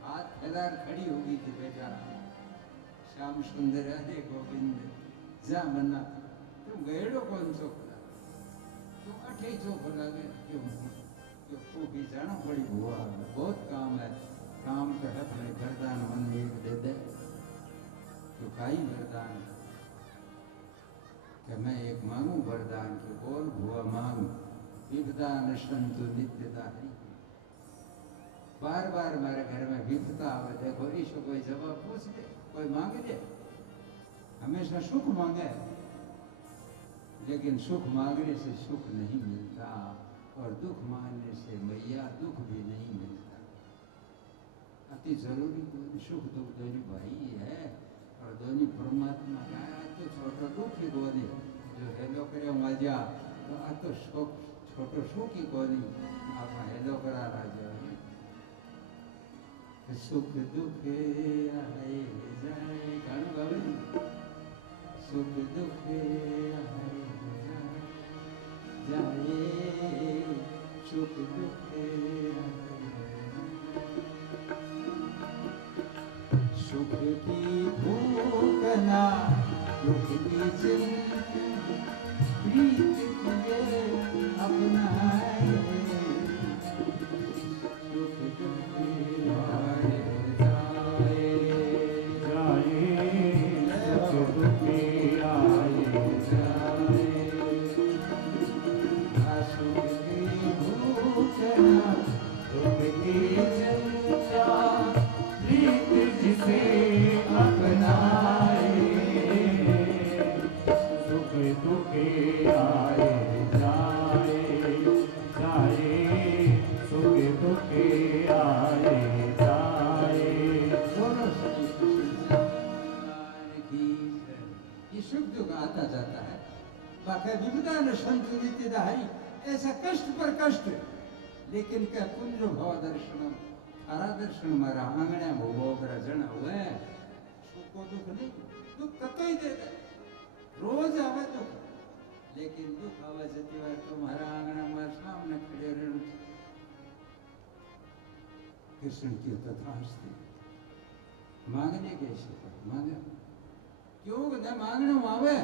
हाथ फैला खड़ी हो गई थी, बेटा श्याम सुंदर अरे गोविंद जा मन्ना, तुम गएड़ो कौन सो खुला, तुम अठे चौक लगे क्यों, तो भी जाना पड़ी भुआ, बहुत काम है, काम तो है अपने वरदान मन एक दे दे, तो काई वरदान कि मैं एक मांगू वरदान की, बोल भुआ मांग, विपदा नशंतु नित्यदारी। बार बार मेरे घर में विपदा आवे, देखो ईश्वर कोई जवाब पूछ दे, कोई मांग दे, हमेशा सुख मांगे, लेकिन सुख मांगने से सुख नहीं मिलता, और दुख मांगने से मैया दुख भी नहीं मिलता। अति जरूरी सुख दुख दोनों भाई है, और दोनों परमात्मा का है। तो छोटो दुख ही कोनी जो हेलो करे मजा, तो आ तो छोटो सुख ही कोनी आप हेलो करा राजा। सुख दुख आए जाए गाणो गावे, सुख दुख आए जाए, सुख दुख सुख की भूख ना दुख की चिंता, प्रीत किए अपनाए, सुख दुख आए जाए जाए, सुख दुख आए जाए, सुख की भूख ना दुख की चिंता, प्रीत जिसे अपनाए, सुख दुख आए जाए जाए, सुख दुख आए जाए। बोलो श्री कृष्ण भगवान की जय। ये सुख दुख आता जाता है, बाकी विपदा न संतु नित्यदारी, ऐसा कष्ट पर कष्ट, लेकिन क्या पुण्य भाव दर्शनम, थारा दर्शन मारा आंगणे में वो जन हुए, सुख को दुख नहीं, दुख कतई दे दे, रोज आवे दुख, लेकिन दुख आवे जती वार तुम्हारा आंगणा में सामने खड़े रहना। कृष्ण की तथास्ति, मांगने कैसे मांगे, क्यों न मांगने में आवे,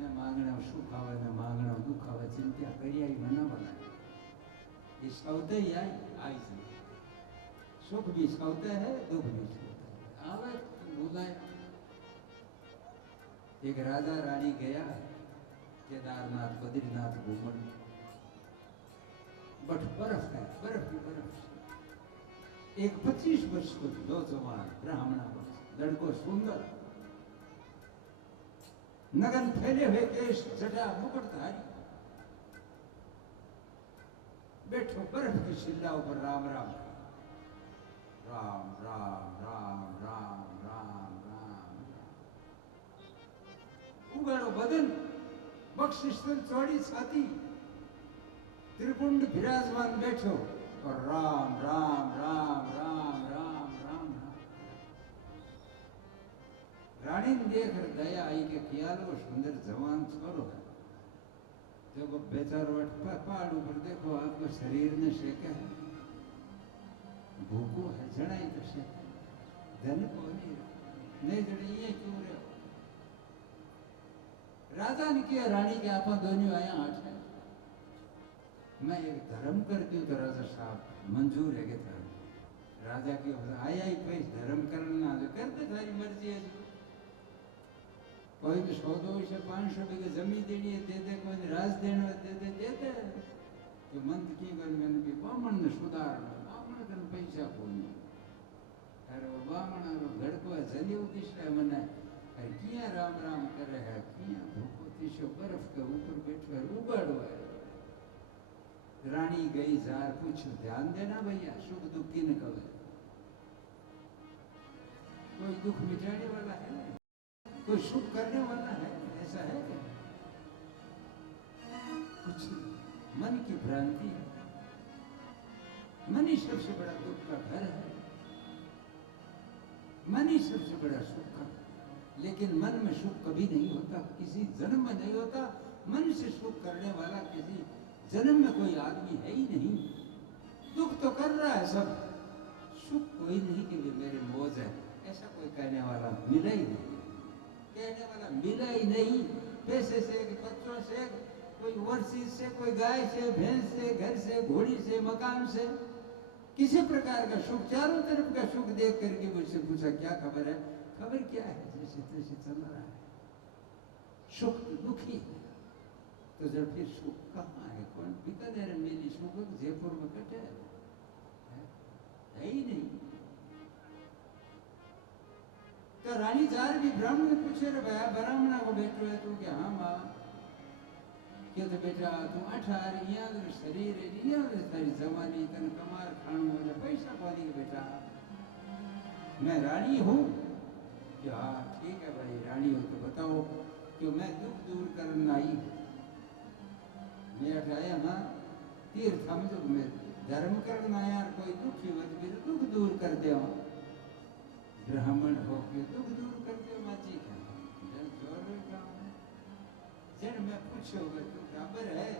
न मांगने में सुख आवे, न मांगने में दुख आवे, चिंता करिए मना बनाए, ये सौदे ही आई से सुख भी सौते है, दुख भी सौते है, आवे बुलाए। एक राजा रानी गया केदारनाथ बद्रीनाथ घूमने, बट बर्फ है, बर्फ ही बर्फ, एक 25 वर्ष को नौजवान ब्राह्मण लड़को सुंदर, नगन फैले हुए केश, जटा मुकुटधारी, बैठो बर्फ की शिला ऊपर राम राम राम राम राम राम राम राम। उगाड़ो बदन, बख्शिस्तल चौड़ी छाती, त्रिपुंड विराजमान बैठो और राम राम राम राम राम राम। रानी ने देख दया आई के ख्यालो सुंदर जवान छोरो है। जब बेचारो पहाड़ ऊपर देखो, आपको शरीर ने शेका है, भूखो है, जड़ाई तो शेका, धन को नहीं जड़ी ये क्यों रहे हो? राजा ने किया रानी के आपा दोनों आया आठ है, मैं एक धर्म कर दूं तो राजा साहब मंजूर है के धर्म। राजा की आया ही कोई धर्म करना जो करते, थारी मर्जी है। कोई तो 100 से 500 बीघे जमीन देनी है दे दे, कोई राज देना दे दे दे दे। तो मंद की गल मैंने भी बामण ने सुधारना, बामण कन पैसा कोनी, अरे वो बामण रो घर को जली उदिशा मने अरे किया राम राम करे है, किया भूखो तिशो बर्फ के ऊपर बैठो है, उगाड़ो है। रानी गई जार पूछो, ध्यान देना भैया, सुख दुख की न कवे, कोई दुख मिटाने वाला है, कोई सुख करने वाला है, ऐसा है क्या? कुछ मन की भ्रांति है। मन ही सबसे बड़ा दुख का घर है, मन ही सबसे बड़ा सुख का। लेकिन मन में सुख कभी नहीं होता, किसी जन्म में नहीं होता। मन से सुख करने वाला किसी जन्म में कोई आदमी है ही नहीं। दुख तो कर रहा है सब, सुख कोई नहीं कि वे मेरे मौज है, ऐसा कोई कहने वाला मिला ही नहीं, कहने वाला मिला ही नहीं। पैसे से, बच्चों से, कोई ओवरसीज से, कोई गाय से, भैंस से, घर से, घोड़ी से, मकान से, किसी प्रकार का सुख, चारों तरफ का सुख देख करके मुझसे पूछा क्या खबर है? खबर क्या है? जैसे तैसे चल रहा है, सुख दुखी है। तो जब फिर सुख कहाँ है? कौन बीकानेर में मिली सुख, जयपुर में कटे है ही नहीं। तो रानी जार भी ब्राह्मण ने पूछे, रे भैया ब्राह्मणा को बैठो है तू? क्या हाँ माँ, क्या तो बेटा तू 18 यहाँ शरीर है, यहाँ तारी जवानी, तन कमार खाणो है, पैसा पानी के बेटा, मैं रानी हूँ। क्या ठीक है भाई, रानी हो तो बताओ कि मैं दुख दूर करना आई हूँ। मैं अठाया ना तीर्थ हम जो मैं धर्म करना यार, कोई दुखी हो तो दुख दूर कर दे, ब्राह्मण हो के दुख दूर कर दे माची का जन जोर का जन मैं पूछो तू खबर है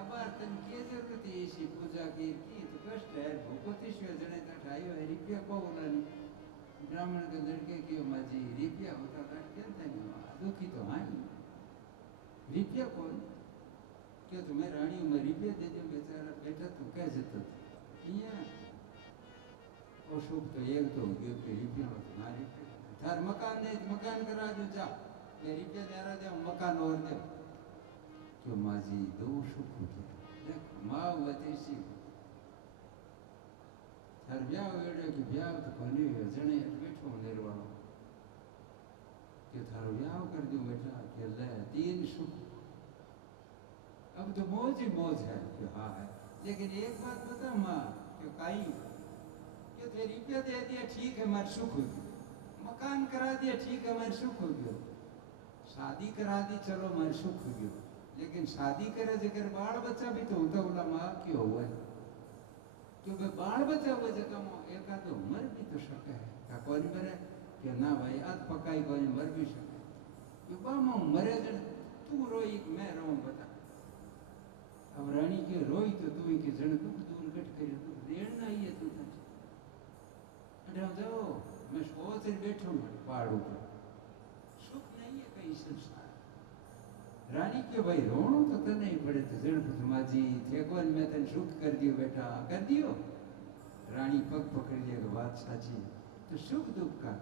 अबार तन के जरूरत है ऐसी पूजा की तो कष्ट है, भूखो तिश्व जने तक आयो है, रुपया को बोला नहीं। ब्राह्मण के लड़के की माजी रुपया होता था क्या नहीं, दुखी तो हाँ ही, रुपया कौन क्या तुम्हें रानी में रुपया दे दो बेचारा बेटा तू कह जता था और सुख तो एक तो गयो कि रुपया तुम्हारे थार मकान नहीं मकान करा दो, जा ये रुपया दे रहा दे मकान और दे क्यों माजी दो सुख देखो माँ वतीसी थार ब्याह वेड़े कि ब्याह तो कोनी जने बैठो निर्वाणो कि थारो ब्याह कर दो बेटा कि ले 3 सुख। अब तो मौज ही मौज है कि हाँ है, लेकिन एक बात बता माँ कि काई कि तेरे रुपया दे दिया ठीक है मैं सुख हो गया, मकान करा दिया ठीक है मैं सुख हो गया, शादी करा दी चलो मैं सुख हो गया, लेकिन शादी करे जगह बाल बच्चा भी तो होता बोला माँ क्यों हुआ है क्योंकि बाल बच्चा हुआ जगह एक आध मर भी तो सके है क्या कौन मरे कि ना भाई आज पकाई कौन मर भी सके कि बामा मरे जन तू रोई मैं रो बता। अब रानी के रोई तो तू के जन दुख दूर कट करे दुख देना ही है तू अरे जाओ मैं सोच बैठो पहाड़ ऊपर सुख नहीं है कहीं संसार। रानी के भाई रोणो तो तने ही पड़े तो जन माजी थे कौन मैं तन सुख कर दियो बेटा कर दियो। रानी पग पकड़ लिया बात साची तो सुख दुख का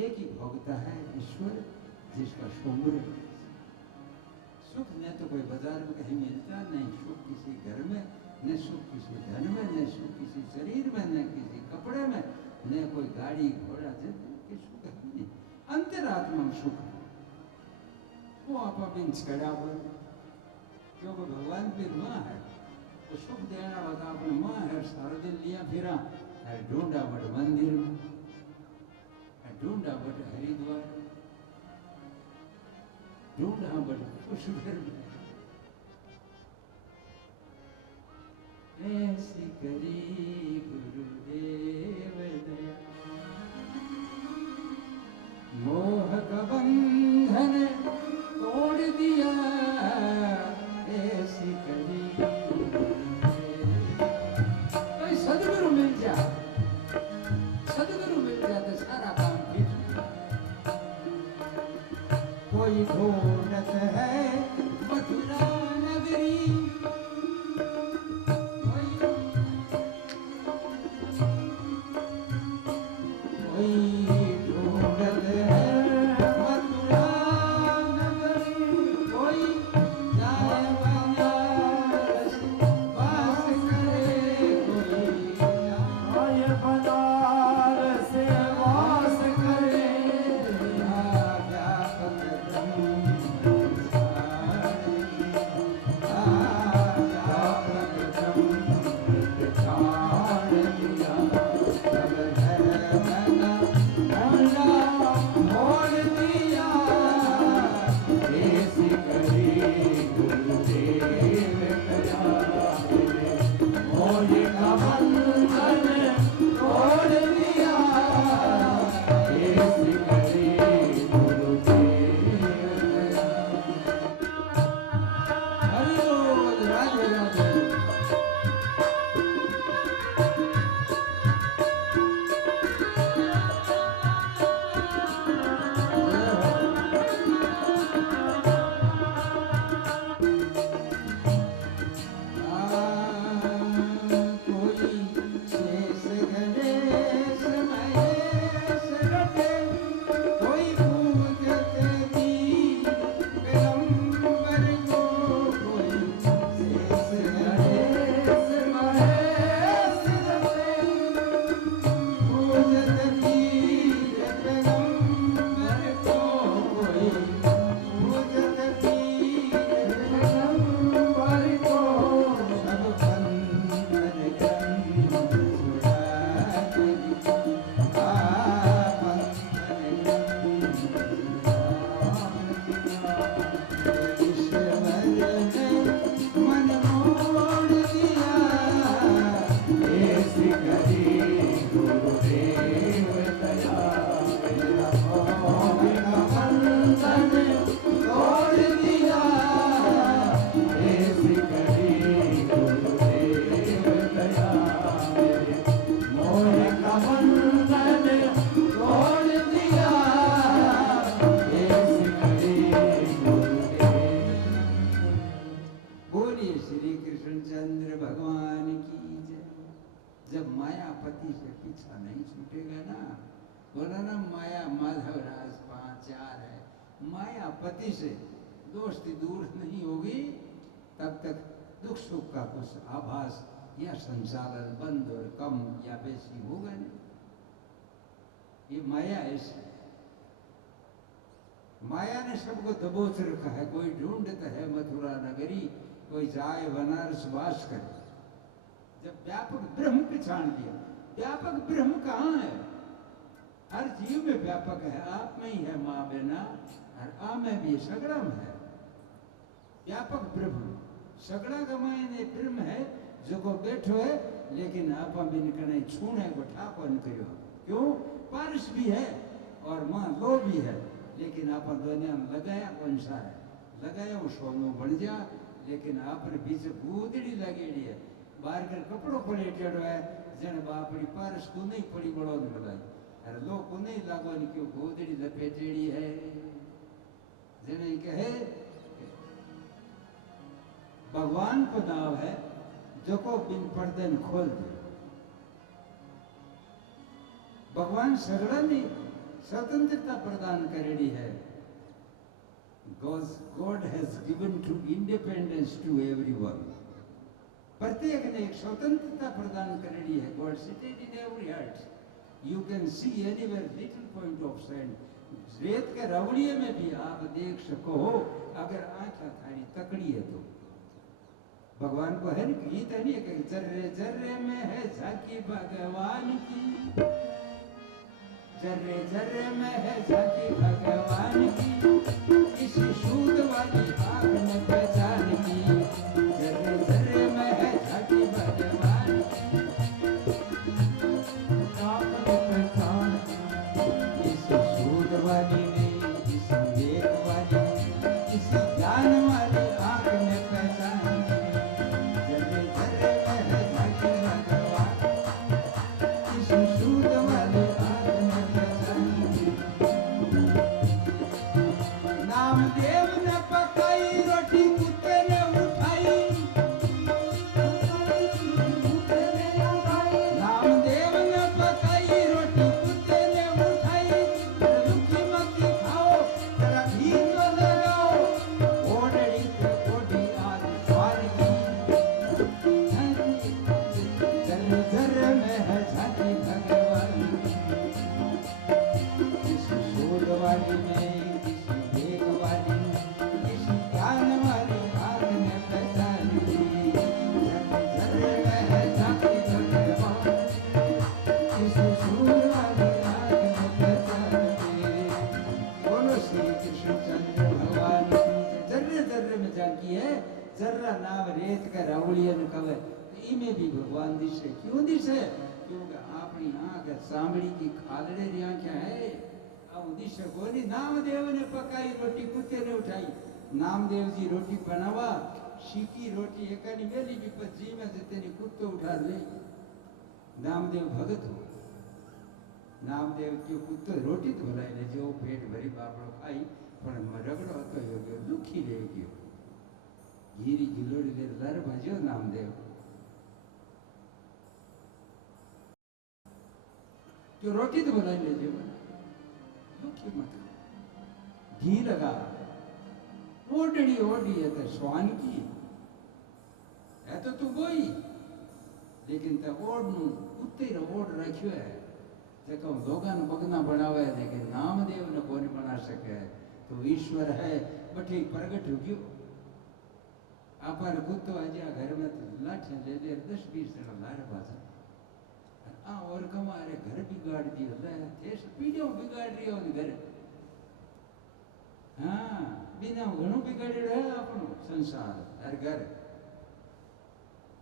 एक ही भोगता है ईश्वर जिसका सुमर। सुख न तो कोई बाजार में कहीं मिलता नहीं, सुख किसी घर में न सुख किसी धन में, न सुख किसी शरीर में, न किसी कपड़े में, न कोई गाड़ी घोड़ा के सुख है नहीं। अंतरात्मा में सुख है। वो आप बिन छड़ा बोल, क्योंकि भगवान की माँ है तो सुख देना वाला अपनी माँ है। सारा दिन लिया फिरा है, ढूंढा बट मंदिर में, ढूंढा बट हरिद्वार, ढूंढा बट कुछ घर में। ऐसी करी गुरुदेव दया, मोह का बंधन तोड़ दिया। ऐसी करी कोई सदगुरु मिल जाए, सदगुरु मिल जाए तो सारा काम ठीक। कोई ढूंढत है मथुरा नगरी, मायापति से दोस्ती दूर नहीं होगी तब तक दुख सुख का कुछ आभास या संचालन बंद और कम या बेसी होगा नहीं। ये माया ऐसी, माया ने सबको दबोच रखा है। कोई ढूंढता है मथुरा नगरी, कोई जाए बनारस वास करे। जब व्यापक ब्रह्म पहचान लिया, व्यापक ब्रह्म कहाँ है? हर जीव में व्यापक है, आप में ही है माँ बिना, और आ में भी सगड़ा में है व्यापक ब्रह्म। सगड़ा का मायने ब्रह्म है जो को बैठो है, लेकिन आप बिन कने छूने को ठाको न करियो। क्यों? पारस भी है और माँ लो भी है, लेकिन आप दुनिया में लगाया कौन सा है? लगाया वो सोनो बन जा, लेकिन आपने बीच गूदड़ी लगेड़ी है। बाहर कर कपड़ों पड़े टेढ़ो है, जन बापड़ी पारस को नहीं पड़ी बड़ो न लगाई, अरे लो को नहीं लागो नहीं क्यों गूदड़ी लपेटेड़ी है। जने कहे भगवान को नाव है जो को बिन पर्दे न खोल दे। भगवान सगड़ा नहीं स्वतंत्रता प्रदान करेड़ी है। God has given to independence to everyone. प्रत्येक ने एक स्वतंत्रता प्रदान करेली है. God seated in every heart. You can see anywhere little point of sand. रेत के रवड़िये में भी आप देख सको अगर आंखें थारी तकड़ी है तो. भगवान को है ना गीत है नहीं कि जर्रे जर्रे में है झांकी भगवान की, जर्रे जर्रे में है झांकी भगवान की, इसी सूद वाली आंख में पहचान की. जर्रे जर्रे में है झांकी भगवान की, आंख में पहचान इसी सूद वाली ने, इसी वेग वाली, इसी ज्ञान वाली आंख में पहचान की. जर्रे जर्रे में है झांकी भगवान, इसी सूद वाली आंख में पहचान की. नामदेव ने पकाई रोटी कुत्ते ने उठाई, नामदेव ने पकाई रोटी कुत्ते ने उठाई. रुखी मक्खी खाओ जरा घी तो लगाओ, ओढ़ी पे ओढ़ी आज स्वाद की. जर्रे जर्रे में है झांकी भगवान की, इसी शोध वाली में, इसी वेग वाली, इसी ज्ञान वाली आंख में पहचान की. जर्रे जर्रे में है झांकी भगवान, इसी शोध वाली आंख में पहचान की. बोलो श्री कृष्ण चंद्र भगवान की. जर्रे जर्रे में झांकी है. जर्रा नाम रेत का रावड़ियन कवे इमे भी भगवान दिशे. क्यों दिशे? क्योंकि अपनी आंख सांभड़ी की खालड़े री आंखें है. अब दिशे कोनी. नामदेव ने पकाई रोटी कुत्ते ने उठाई. नामदेव जी रोटी बनावा शीकी रोटी एकानी मेली भी पजी में से तेरी कुत्तो उठा ले. नामदेव भगत हो. नामदेव क्यों कुत्तो रोटी तो भलाई ले जो पेट भरी बापड़ो खाई पण रगड़ो तो योग्य दुखी ले गयो. घीरी गिलोड़ी ले लर भजो नामदेव. जो रोटी तो भलाई ले जो दुखी मत हो. घी लगा ओढ़ी ओढ़ी है तो स्वान की है तो तू गोई, लेकिन ते ओढ़नु कुत्ते रे ओढ़ रखियो है. जेको लोगन बगना बनावे लेकिन नामदेव ने कोनी बना सके. तो ईश्वर है बठी प्रगट हो गयो. आपार कुत्तो आज घर में लाठे ले ले 10-20 जणा लार बाजा आ और कमारे घर बिगाड़ दियो. ले तेस पीढ़ियों बिगाड़ रियो ने घर. हाँ बिना घणो बिगाड़ेड़ो है आपनो संसार हर घर.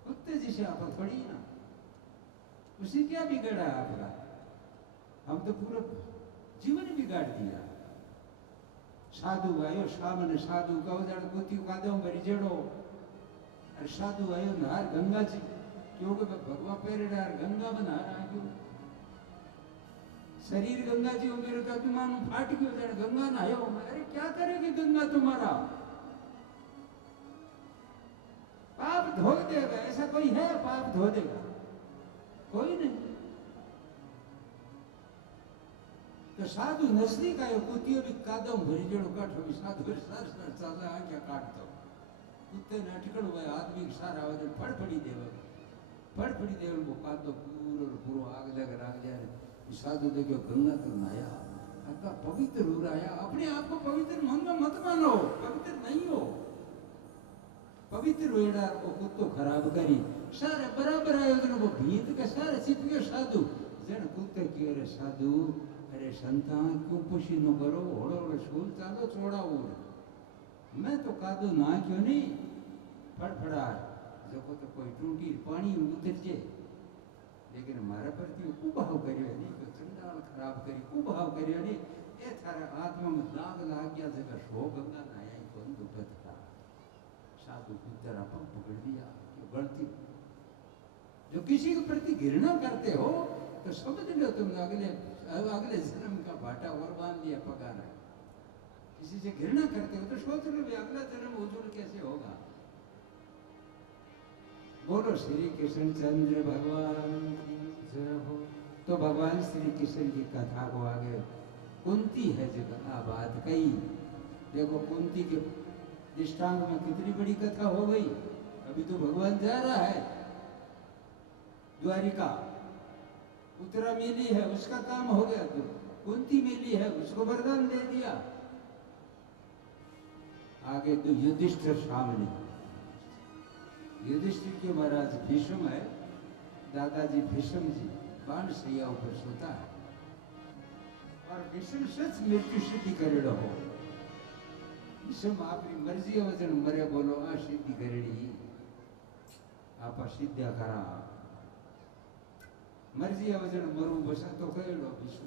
कुत्ते जैसे आप थोड़ी ना. उसी क्या बिगड़ा आपका? हम तो पूरा जीवन बिगाड़ दिया. साधु आयो सामने साधु कहो जाने कुत्ती कादो भरी जेड़ो. अरे साधु आयो नहार गंगा जी क्योंकि भगवा पेरेड़ा गंगा में नहा रहा क्यों. शरीर गंगा जी हो मेरे का तुम्हारा फाट गयो जाने गंगा नहायो. अरे क्या करेगी गंगा तुम्हारा? पाप धो देगा. ऐसा कोई है पाप धो देगा? कोई नहीं. तो साधु नजदीक आयो कुत्तियों भी कादम भरी जेड़ो काठो भी साधु सर सर चाला आंखें काट दो. कुत्ते ने अटकड़ हुए आदमी सारा आवाज फड़फड़ी देवे फड़फड़ी देवे वो कादो पूरो पूरो आग लग राग जाए. साधु देखो गंगा तो नहाया अका पवित्र हो रहा. अपने आप को पवित्र मन में मत मानो. पवित्र नहीं हो. पवित्र वेड़ा को कुत्तो खराब करी सारे बराबर आयोजन को भीत के सारे छिप गयो साधु. जन कुत्ते की अरे साधु अरे संतान क्यों पुशी न करो. होड़ो होड़ो स्कूल चालो छोड़ा उड़. मैं तो कादो ना क्यों नहीं फड़फड़ा देखो तो कोई टूटी पानी उतर जे. लेकिन हमारा प्रति कुभाव करियो नहीं तो चंडाल खराब करी कुभाव करियो नहीं. ए थारा आत्मा में दाग लाग गया जगह शो गंगा नाया ही कौन दुखत था. साधु कुत्तरा पंप पकड़ दिया. ये गलती. जो किसी के प्रति घृणा करते हो तो समझ लो तुम अगले जन्म का भाटा और बांध लिया पका रहा. किसी से घृणा करते हो तो सोच लो भी अगला जन्म उज्जवल कैसे होगा. बोलो श्री कृष्ण चंद्र भगवान की जय हो. तो भगवान श्री कृष्ण की कथा को आगे कुंती है जगह बात कही. देखो कुंती के दृष्टांत में कितनी बड़ी कथा हो गई. अभी तो भगवान जा रहा है द्वारिका, उत्तरा मिली है उसका काम हो गया, तो कुंती मिली है उसको वरदान दे दिया। आगे तो युधिष्ठिर सामने, युधिष्ठिर के महाराज भीष्म है, दादाजी भीष्म जी बाण सैया ऊपर सोता है और भीष्म सच मृत्यु सिद्धि करेड़ो हो। भीष्म आपकी मर्जी वचन मरे बोलो आ सिद्धि करेड़ी आप सिद्ध्या करा मर्जी वचन मरू बसा तो करेड़ो भीष्म।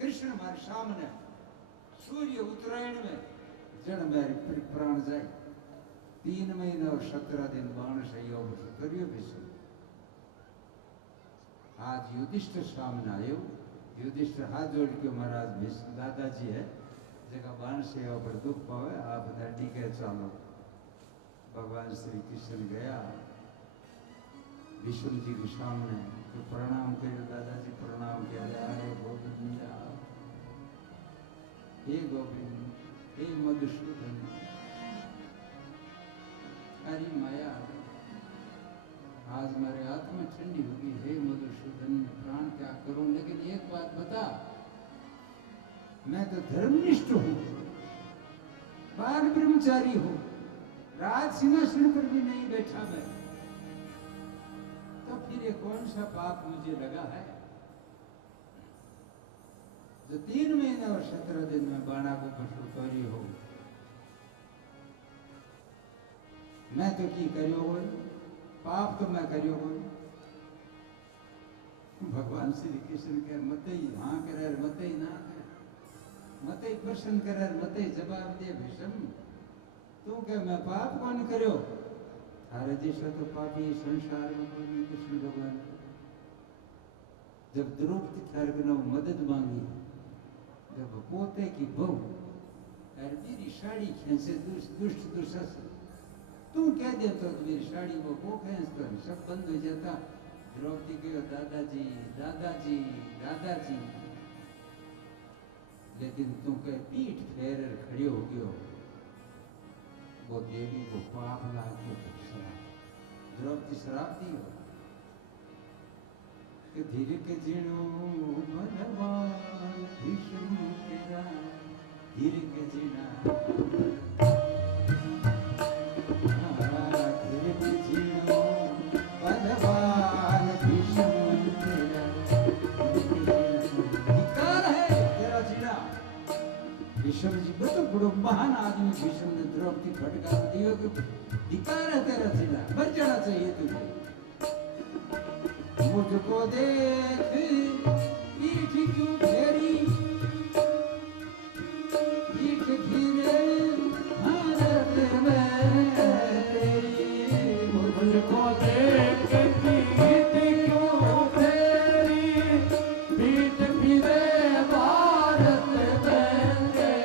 कृष्ण हमारे सामने सूर्य उत्तरायण में जड़ मेरे प्राण जाए, 3 महीने और 17 दिन बाण सैया ऊपर करियो भीष्म। आज युधिष्ठिर सामने आयो, युधिष्ठिर हाथ जोड़ के महाराज भीष्म दादाजी है जगह बाण सेवा पर दुख पावे आप दादी के चालो। भगवान श्री कृष्ण गया भीष्म जी के सामने तो प्रणाम करे, दादाजी प्रणाम किया, अरे गोविंद हे गोविंद हे मधुसूदन अरे माया आज मेरे आत्मा ठंडी होगी, हे मधुसूदन प्राण त्याग करूं, लेकिन एक बात बता, मैं तो धर्मनिष्ठ हूं, बाल ब्रह्मचारी हूं, राज सिंहासन पर भी नहीं बैठा मैं, तो फिर ये कौन सा पाप मुझे लगा है जो 3 महीने और 17 दिन में बाणा को पशुकारी हो। मैं तो की करियो हो, पाप तो मैं करियो हो। भगवान श्री कृष्ण के मत ही हाँ करे मत ही ना करे, मत ही प्रश्न करे मत ही जवाब दे भीष्म, तू क्या मैं पाप कौन करियो, थारे जैसा तो पापी संसार में कोई नहीं। कृष्ण भगवान जब द्रौपदी थारे मदद मांगी, जब पोते की बहू मेरी साड़ी खींचे दुष्ट दुशासन, तू कह दे तो मेरी साड़ी वो खींच तो सब बंद हो जाता। द्रौपदी कहो दादाजी दादाजी दादाजी, लेकिन तू कह पीठ फेर खड़ी हो गयो, वो देवी को पाप लागे तो शराब, द्रौपदी शराब दी हो कि धीरे के जीणो मनवान भीष्म तेरा, धीरे के जीना धीरे के जीणो मनवान भीष्म तेरा, धिक्कार है तेरा जीना। भीष्म जी तो बड़ो महान आदमी, भीष्म ने द्रौपदी फटकार दियो कि धिक्कार है तेरा जीना, मर जाना चाहिए तुझे। मुझको देख पीठ क्यों फेरी, पीठ फिरे भारत में तेरी, मुझको देख पीठ क्यों फेरी, पीठ फिरे भारत में तेरी,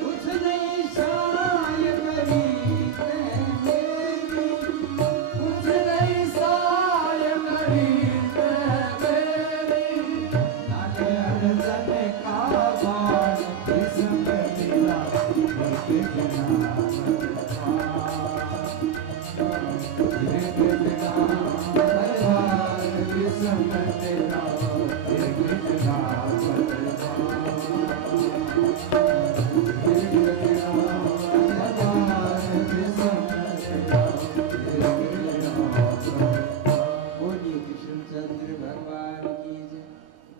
कुछ नहीं साय करी मेरी, कुछ नहीं साय करी मेरी, नाले अर्जन का बाण किस्म तेरा, धीरे बिना बलवान किस्म तेरा, धीरे बिना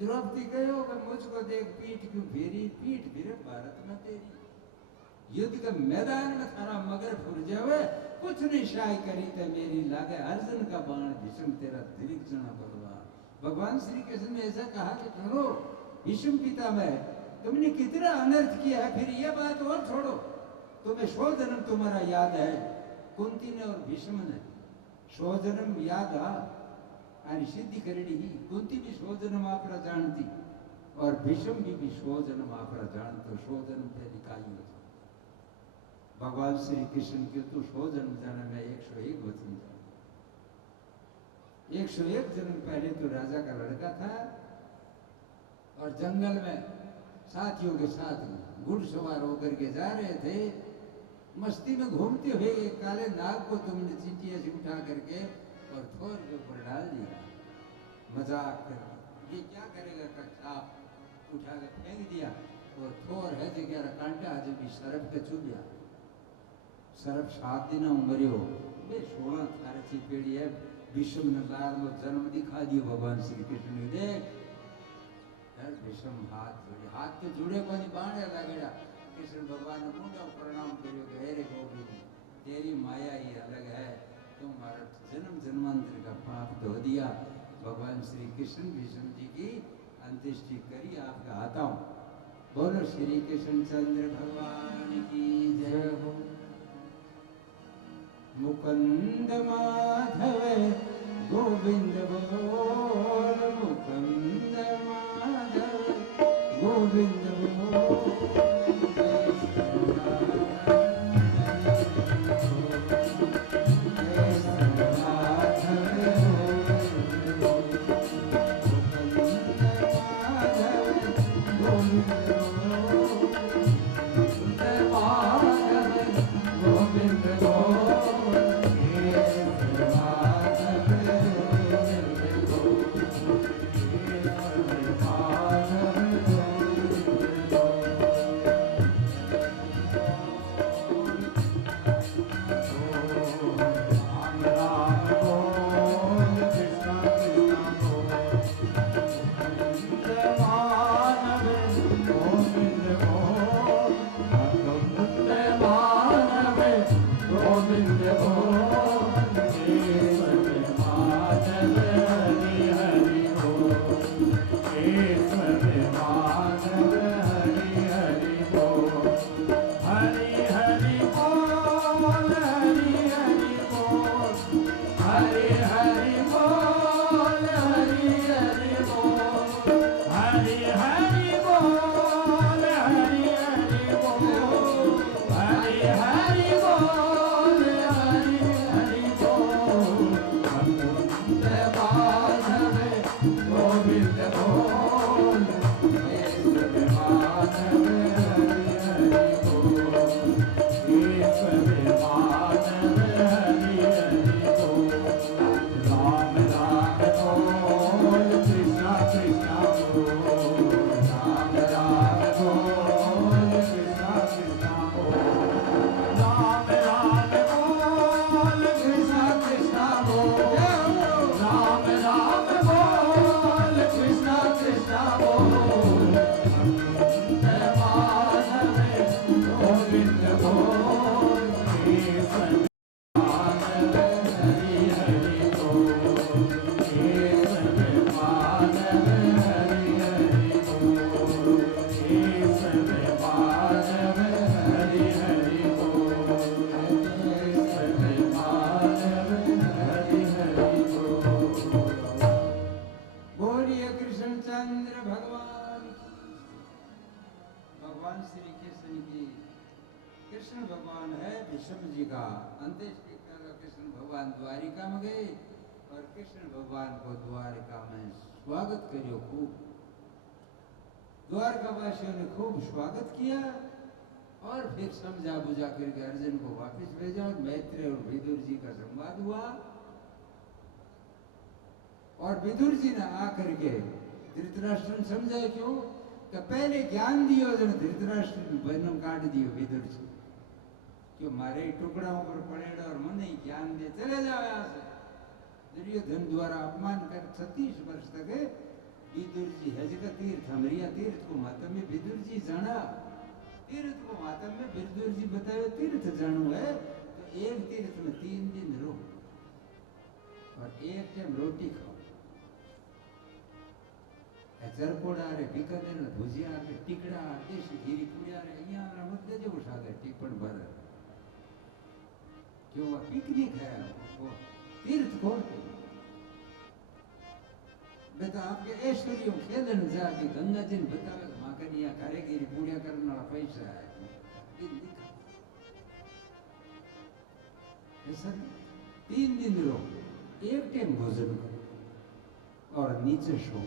द्रौपदी कहो कि मुझको देख पीठ क्यों फेरी, पीठ फिरे भारत में तेरी, युद्ध के मैदान में थारा मगर फुर जावे, कुछ नहीं शाय करी ते मेरी लागे अर्जुन का बाण भीष्म तेरा दीर्घ जना भगवान। भगवान श्री कृष्ण ने ऐसा कहा कि करो भीष्म पिता में तुमने कितना अनर्थ किया है, फिर ये बात और छोड़ो, तुम्हें 100 जन्म तुम्हारा याद है, कुंती ने और भीष्म ने 100 जन्म याद आ आणि सिद्धि करेड़ी ही, कुंती भी 100 जन्म आपरा जानती और भीष्म भी 100 जन्म आपरा जानते, 100 जन्म पहले काई होता। भगवान श्री कृष्ण के तो 100 जन्म जाना, मैं 101 वचन जाना। 101 जन्म पहले तो राजा का लड़का था और जंगल में साथियों के साथ घुड़सवार होकर के जा रहे थे, मस्ती में घूमते हुए एक काले नाग को तुमने चींटिया से उठा करके और थोर के ऊपर डाल दिया, मजाक कर। ये क्या करेगा कक्षा, उठा कर फेंक दिया। और थोर है जगह कांटा जो भी सरफ के चुभ्या, सरफ 7 दिन मरियो बे 16 थारे ची पेड़ी है विषम ने लार नो जन्म दिखा दियो भगवान श्री कृष्ण ने। देख यार विषम हाथ तो जुड़े को नहीं बाणे लगेड़ा। कृष्ण भगवान ने मुंडा प्रणाम करियो कि हे रे गोपी तेरी माया ही अलग है, तुम्हारा जन्म जन्मांतर का पाप धो दिया। भगवान श्री कृष्ण विष्णु जी की अंत्येष्टि करी, आपका आता हूँ। बोलो श्री कृष्ण चंद्र भगवान की जय हो। मुकुंद माधव गोविंद बोल, मुकुंद माधव गोविंद बोल। द्वारिका में गए और कृष्ण भगवान को द्वारिका में स्वागत करियो खूब। द्वारका वासियों ने खूब स्वागत किया और फिर समझा बुझा करके अर्जुन को वापस भेजा और मैत्रेय और विदुर जी का संवाद हुआ। और विदुर जी ने आकर के धृतराष्ट्र ने समझाया क्यों कि पहले ज्ञान दियो जन धृतराष्ट्र ने बनम काट दियो विदुर जी क्यों मारे टुकड़ाओं पर पड़ेगा और मन ही ज्ञान दे चले जाओ यहाँ से। दुर्योधन द्वारा अपमान कर 36 वर्ष तक विदुर जी है जगह तीर्थ हमरिया तीर्थ को महात्म्य विदुर जी जाना, तीर्थ को महात्म्य विदुर जी बताए तीर्थ जानू है तो एक तीर्थ में 3 दिन रहो और एक टाइम रोटी खाओ। चरकोड़ा रे बीकानेर भुजिया रे टीकड़ा देशी घीरी पुड़िया रे अहियां मत देजो उठा दे टिप्पण भर जो वो पिकनिक है वो तीर्थ को बेटा आपके ऐश्वर्यों खेलन जाके गंगा जी ने बतावे मां कनिया कारीगिरी पूड़िया करने वाला पैसा है ऐसा 3 दिन रहो एक टाइम भोजन करो और नीचे सो।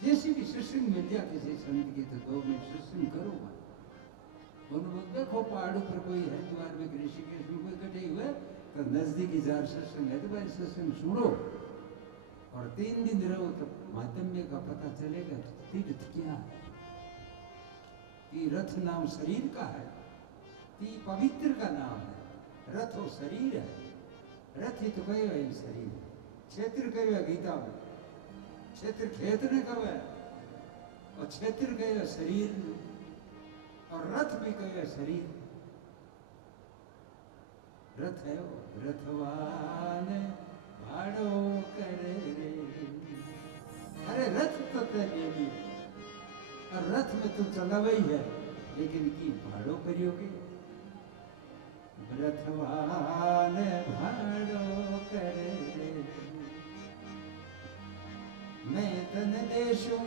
जैसे भी सत्संग मिल जाए किसी संत की तो 2 मिनट सत्संग करो उन्होंने देखो पहाड़ों पर कोई हरिद्वार में ऋषिकेश में कोई इकट्ठे हुए तो नजदीकी जार सत्संग है तो भाई सत्संग सुनो और 3 दिन रहो तो माध्यम्य का पता चलेगा तीर्थ क्या है। तीर्थ नाम शरीर का है, ती पवित्र का नाम है, रथ हो शरीर है। रथ ही तो कहो है शरीर, क्षेत्र कहो है गीता में, क्षेत्र खेत ने कहो है और क्षेत्र कहो है शरीर और रथ भी कहो है शरीर। रथ है वो रथवान भाड़ो करे रे। अरे रथ तो तेरे लिए और रथ में तो चला वही है लेकिन की भाड़ो करियोगे। रथवान भाड़ो करे रे मैं तन देशू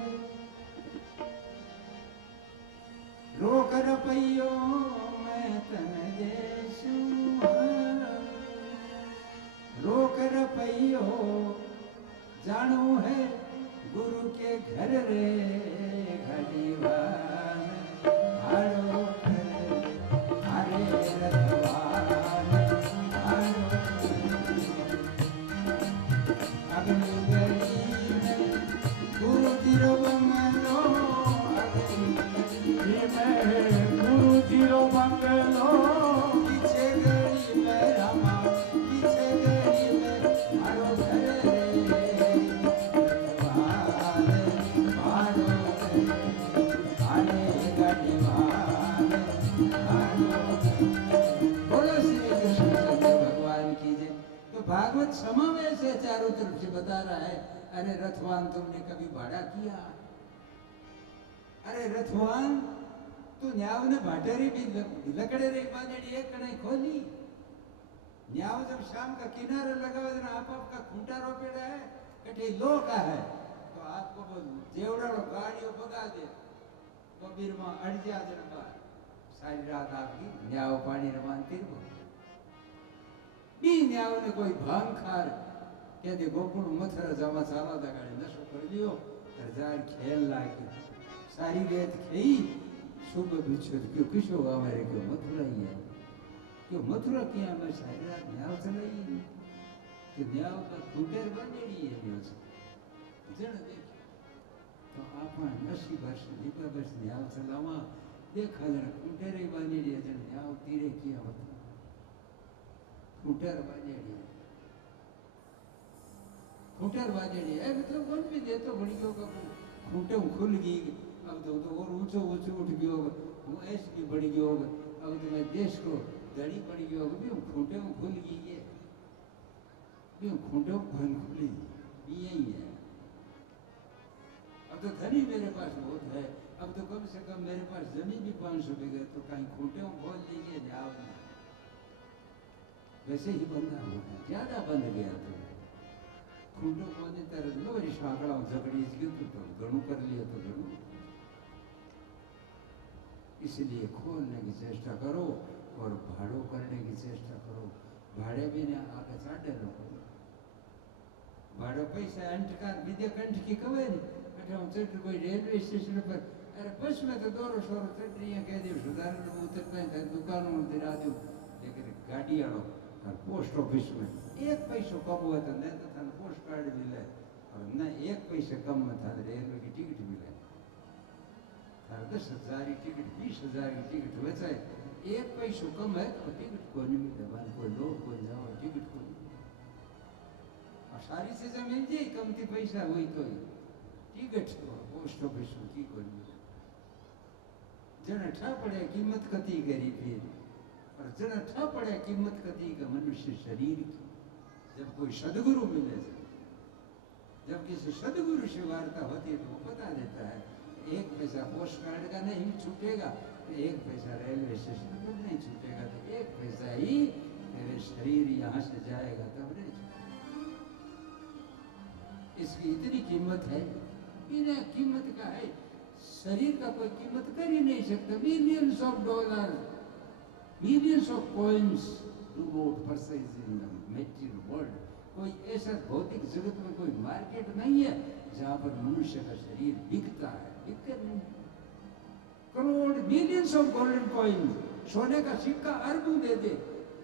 रोक रपैयो मैं तन देशू रोक रपैयो जानू है गुरु के घर रे घड़ीवान भाड़ो करे हरे रथवान भाड़ो अगली गली में गुरु जीरो बंगलो अगली में गुरु जीरो बंगलो पीछे गली में रामा पीछे गली में भाड़ो करे भागवत समावेश है चारों तरफ से बता रहा है। अरे रथवान तुमने कभी भाड़ा किया? अरे रथवान तू न्याव ने भाटेरी भी लकड़े रे बांधेड़ी एक कड़ाई खोली। न्याव जब शाम का किनारे लगा हुआ ना आप का खूंटा रोपेड़ा है कटे लो का है तो आपको वो जेवड़ा गाड़ियों भगा दे कबीर मां अड़जा जनबा सारी रात आपकी न्याव पानी रवानती रहो। बी न्याव ने कोई भांग खार क्या दे गोकुल मथुरा जमा साला दगाड़े नशो कर लियो हजार खेल लाके सारी रेत खेई सुबह बिछो क्यों किशो हमारे क्यों मथुरा ही है क्यों मथुरा किया मैं सारी रात न्याव चलाई कि न्याव का खूंटेर बनेड़ी है न्याव जन देख तो आप 80 वर्ष 90 वर्ष न्याव चलावा देखा जन खूंटेर ही बनेड़ी है जन न्याव तीरे किया होता खूंटेर बाजेड़ी है मतलब कौन भी दे तो बड़ियों का खूंटे खुल गई अब तो और ऊंचो ऊंचो उठ गयो वो ऐसे भी बढ़ गयो अब तो मैं देश को दड़ी पड़ गयो भी खूंटे में खुल गई है भी खूंटे में खुली यही है। अब तो धनी मेरे पास बहुत है अब तो कम से कम मेरे पास जमीन भी 500 बीघे तो कहीं खूंटे में खोल लीजिए जाओ ना वैसे ही बंधा हुआ है ज्यादा बंध गया तो खूंटो कोने तरह लो रिश्वाकड़ा झगड़ी गयो तो घणु कर लिया तो घणु इसलिए खोलने की चेष्टा करो और भाड़ो करने की चेष्टा करो। भाड़े भी ने आगे साढ़े लोग भाड़ो पैसा अंटकार विद्या कंठ की कवे अठा चट कोई रेलवे स्टेशन पर अरे बस में तो दोरो शोरो चट रही है कह दे सुधारण उतरता है दुकानों में दिला दो लेकिन गाड़ी आड़ो और पोस्ट ऑफिस में एक पैसों कम हुआ तो नहीं तो थाने पोस्ट कार्ड मिले और न एक पैसे कम में थाने रेलवे की टिकट मिले थाने 10,000 की टिकट 20,000 की टिकट वैसा एक पैसों कम है तो टिकट को नहीं मिलता मान कोई लोग कोई जाओ टिकट को और सारी चीजें मिल जाए कमती पैसा हुई तो टिकट पोस्ट ऑफिस की को नहीं जन ठा पड़े कीमत कती करी फिर और जन ठा पड़े कीमत कती का मनुष्य शरीर की जब कोई सदगुरु मिले जब किसी सदगुरु से वार्ता होती है तो वो बता देता है एक पैसा पोस्ट कार्ड का नहीं छूटेगा एक पैसा रेलवे स्टेशन पर नहीं छूटेगा तो एक पैसा ही मेरे शरीर यहाँ से जाएगा तब नहीं छूटेगा। इसकी इतनी कीमत है बिना कीमत का है शरीर का कोई कीमत कर ही नहीं सकता। Millions of dollar millions of coins do not purchase in the material world. कोई ऐसा भौतिक जगत में कोई मार्केट नहीं है जहाँ पर मनुष्य का शरीर बिकता है बिकते नहीं crore millions of golden coin, सोने का सिक्का अरबों दे दे,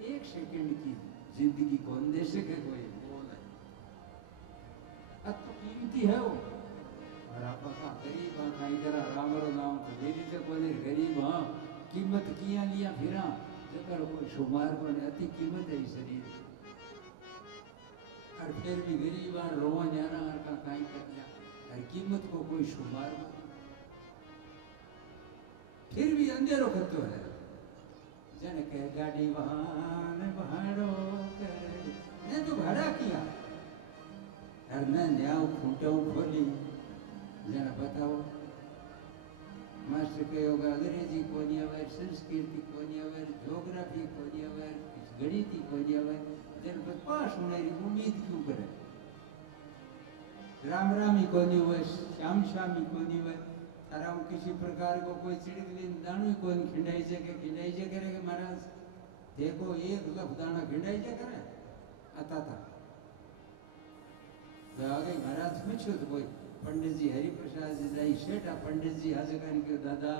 एक सेकंड की जिंदगी कौन दे सके? कोई बोल है अब तो कीमती है वो। और आप गरीब हाँ कहीं करा रामरो नाम तो दे दीजिए बोले गरीब हाँ कीमत किया लिया फिरा जब कोई शुमार को अति कीमत है शरीर और फिर भी गरीब और रोवा जाना और का कहीं कर लिया और कीमत को कोई शुमार को फिर भी अंधेरो करते है जन के गाड़ी वाहन भाड़ो ने तो भाड़ा किया और मैं न्याय खूंटे खोली जरा बताओ मास्टर कहो अंग्रेजी कोनी आवे, संस्कृति कोनी आवे, ज्योग्राफी कोनी आवे, गणित कोनी आवे, जन पर पास होने की उम्मीद क्यों करे? राम राम ही कोनी हुए, श्याम श्याम ही कोनी हुए, तारा किसी प्रकार को कोई चिड़िकली दाणु कोनी खिंडाई जे करे कि महाराज देखो एक लफ दाना खिंडाई जे करे आता था आगे महाराज पूछो तो कोई पंडित जी हरिप्रसाद जी दाई शेठा पंडित जी आज कहन के दादा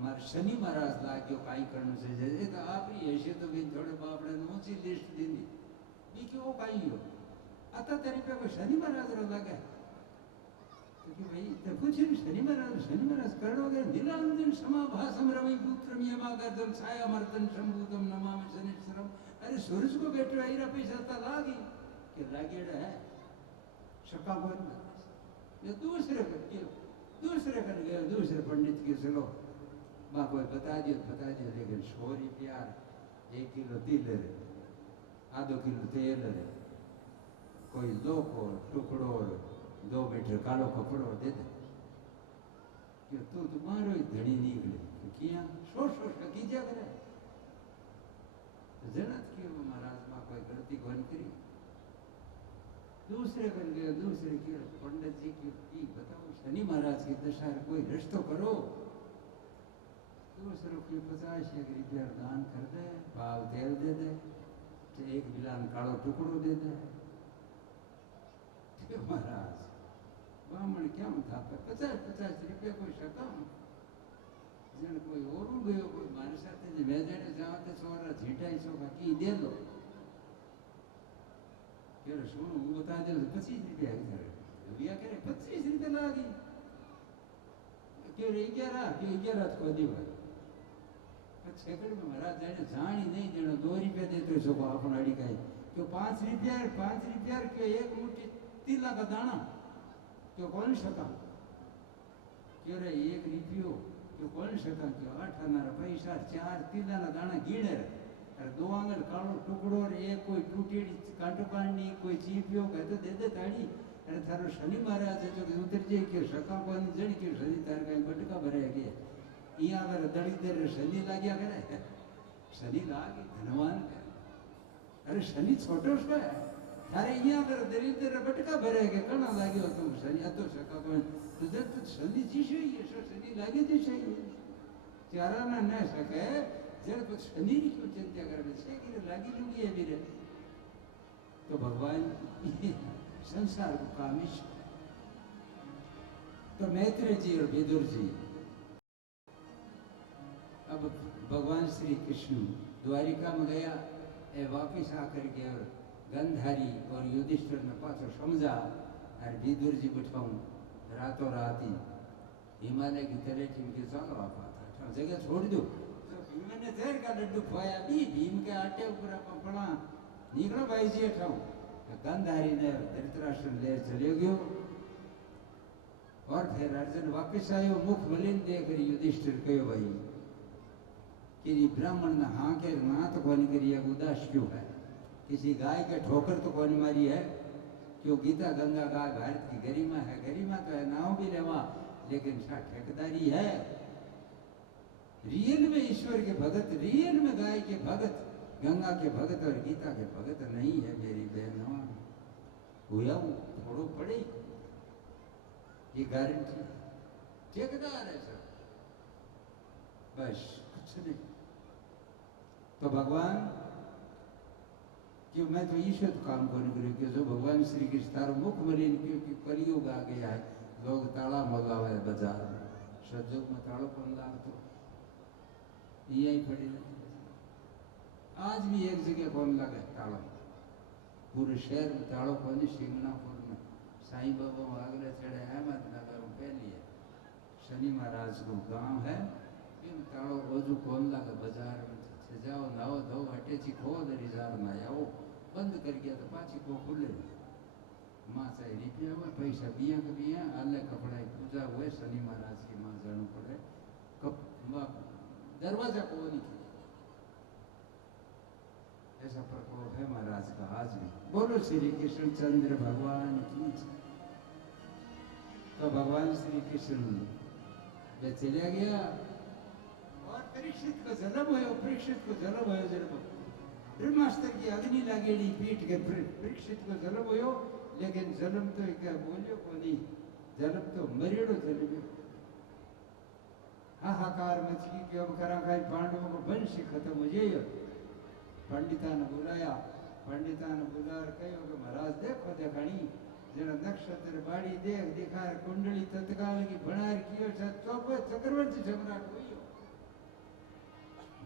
मार शनि महाराज लाग्यो काई करनो से जे तो आपरी हैसियत तो भी थोड़े बापड़े ऊंची लिस्ट दीनी बी के वो काई हो आता तेरे पे कोई शनि महाराज रो लागे तो कि भाई तो पूछे शनि महाराज करोगे नीलांजन समाभासम रवि पुत्रम यमागर्दम छाया मर्दन शंभूतम नमामि शनिश्चरम। अरे सूरज को बैठो आईरा पैसा ता लागी के लागेड़ा है शका बोल ये दूसरे पंडित के चलो माँ कोई बता दियो लेकिन 100 रुपया 1 किलो तिल रे आधो किलो तेल रे कोई लोको टुकड़ो 2 मीटर कालो कपड़ो दे दे कि तू तुम्हारो ही धनी निकले किया शोर कीजिए करे जनत की महाराज माँ कोई गलती कौन करी दूसरे बन गए दूसरे की पंडित जी की बताओ शनि महाराज की दशा कोई रिश्तो करो दूसरों की 50 रुपया दान कर दे पाव तेल दे दे 1 बिलान कालो टुकड़ो दे दे महाराज ब्राह्मण क्या था 50 रुपया कोई शका जन कोई और गयो कोई मारे साथ मैं जाने जाओ तो छोरा झीटा सो बाकी दे लो केरे सुनो હું બતા દે 25 રૂપિયા કરે રૂપિયા કરે 25 રૂપિયા લાગી કેરે 11 को દીવા છેકડ में महाराज जाने जानी नहीं देनो 2 रुपया देते सो अपन अड़ी काई क्यों 5 रुपया के एक मुट्ठी तिला का दाना क्यों कौन सका केरे 1 रुपयो क्यों कौन सका क्यों 8 आना पैसा 4 तिला ना दाना गीणे और 2 आंगल कालो टुकड़ो और एक कोई टूटेड़ी कांटो कांडी कोई चीपियो कहे तो दे ताड़ी अरे थारो शनि महाराज है जो उतर जे के सका कोन जण के शनि तार कई बटका भरे के इया अगर दड़ी दे शनि लाग्या करे शनि लागे धनवान अरे शनि छोटो छे थारे इया अगर दरिद्र बटका भरे के कणा लाग्यो तुम शनि अतो सका कोन तो जत शनि जी से ये शनि लागे जे से चारा ना न सके जड़ पर शनि की क्यों चिंता करे से कि लागी लूगी है मेरे तो भगवान संसार को कामिश तो मैत्रेय जी और विदुर जी अब भगवान श्री कृष्ण द्वारिका में गया वापिस आकर के और गंधारी और युधिष्ठिर ने पाछो समझा और विदुर जी बिठाऊं रातों रात ही हिमालय की तलेटी में चलो आप जगह छोड़ दो मैंने देर का लड्डू खोया भीम के आटे ऊपर पपड़ा निकलो भाई जी अठाऊ गंधारी ने धृतराष्ट्र ले चले गयो और फिर अर्जुन वापिस आयो मुख मलिन देकर युधिष्ठिर कहो भाई कि ब्राह्मण ने हाँ के ना तो कौन करी उदास क्यों है किसी गाय के ठोकर तो कौन मारी है क्यों गीता गंगा गाय भारत की गरिमा है गरिमा तो है नाव भी लेवा लेकिन ठेकेदारी है रियल में ईश्वर के भगत रियल में गाय के भगत गंगा के भगत और गीता के भगत नहीं है मेरी बहनों हुआ थोड़ो पड़े ये गारंटी ठेकेदार है सर बस कुछ नहीं तो भगवान क्यों मैं तो ईश्वर काम करने के लिए जो भगवान श्री कृष्ण तारो मुख मलिन क्योंकि कलयुग आ गया है लोग ताला मगावे बाजार में સજોગમાં તાળો પણ લાગતો એ પડી નથી आज भी एक जगह कौन लगे ताड़ो पूरे शहर में ताड़ो कौन शिंगणापुर में साईं बाबा आगरे चढ़े अहमदनगर में पहली है शनि महाराज को गांव है इन ताड़ो रोजू कौन लगे बाजार में जाओ नाओ धो अटेची खो दरिजार में आओ बंद कर गया तो पाची को खुले माँ चाहे रुपया हुआ पैसा बिया के बिया अल्लाह कपड़ा पूजा हुए शनि महाराज की माँ जाना पड़े दरवाजा को नहीं ऐसा प्रकोप है महाराज का आज भी। बोलो श्री कृष्ण चंद्र भगवान की। तो भगवान श्री कृष्ण वे चला गया और परीक्षित को जन्म हुआ। परीक्षित को जन्म हुआ जन्म ब्रह्मास्त्र की अग्नि लागेड़ी पीठ के परीक्षित को जन्म हुआ लेकिन जन्म तो क्या बोलियो को नहीं जन्म तो मरेड़ो जन्म हाहाकार मचली कि अब करा खाई पांडवों को वंश खत्म हो जाए। पंडिता ने बुलाया पंडिता ने बुला कहो कि महाराज देखो देखाणी जरा नक्षत्र बाड़ी देख दिखा कुंडली तत्काल की भणार कियो चौपो चक्रवर्ती सम्राट हुई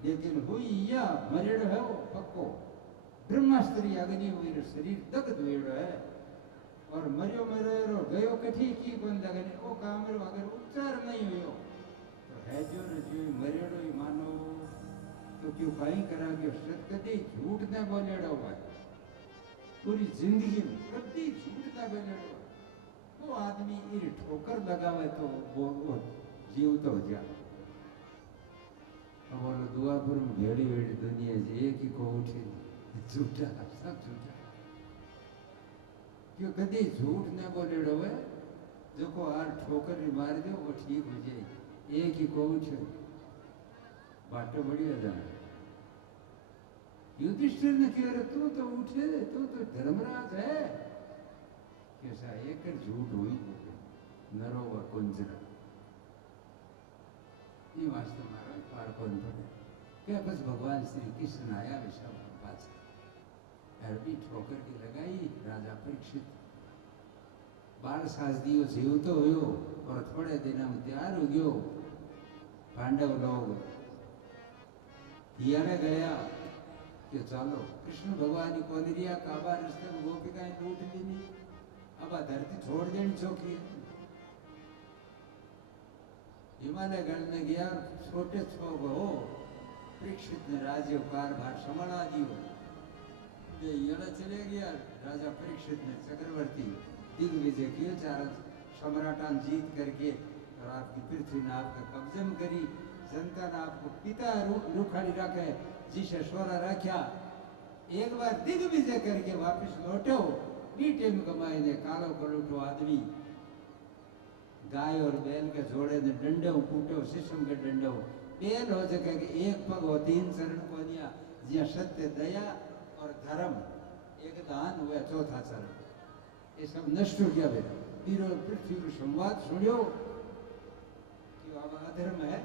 लेकिन हुई या मरेड़ो है वो पक्को ब्रह्मास्त्री अग्नि हुई शरीर दग्ध हुएड़ो है और मरियो मरेरो गयो कठी की बंद अग्नि वो काम अगर उपचार नहीं हुयो तो है जो न जो मरेड़ो ही मानो तो क्यों कहीं करा के कभी झूठ न बोलेड़ा हुआ पूरी जिंदगी में कभी झूठ न बोलेड़ा हुआ वो आदमी इन ठोकर लगावे तो वो जीव तो हो जाए। अब बोलो दुआपुर में भेड़ी भेड़ी दुनिया से एक ही को उठे झूठा सब झूठा क्यों कभी झूठ न बोलेड़ा हुआ जो को आर ठोकर मार दो वो ठीक हो जाए एक ही को उठे बाटो बढ़िया जाए। युधिष्ठिर ने कह तू तो उठे तू तो धर्मराज है कैसा एक झूठ हुई नरोवर कुंजरा ये वास्तव महाराज पार कौन पड़े क्या बस भगवान श्री कृष्ण आया विशाल पास अरबी ठोकर के लगाई राजा परीक्षित बाल शास्त्रियों जीव तो हो और थोड़े दिन में तैयार हो गयो। पांडव लोग दिया गया कि चलो कृष्ण भगवान को निरिया काबा रिश्ते में गोपिकाएं लूट ली नहीं अब धरती छोड़ देनी चौकी हिमालय गढ़ में गया छोटे छोक हो परीक्षित ने राज्य कारभार संभाला दियो ये चले गया राजा परीक्षित ने चक्रवर्ती दिग्विजय किए चार सम्राटान जीत करके और आपकी पृथ्वी ने आपका कब्जे में करी जनता ने आपको पिता रुखाड़ी रखे जिसे सोरा रखा एक बार दिग्विजय करके वापस लौटो नीटे में कमाए ने कालो कलूटो आदमी गाय और बैल के जोड़े ने डंडे कूटो शिशम के डंडे बैल हो सके कि एक पग हो तीन चरण को दिया जिया सत्य दया और धर्म एक दान हुआ चौथा चरण ये सब नष्ट हो गया बेटा पीरो पृथ्वी को संवाद सुनियो कि अब अधर्म है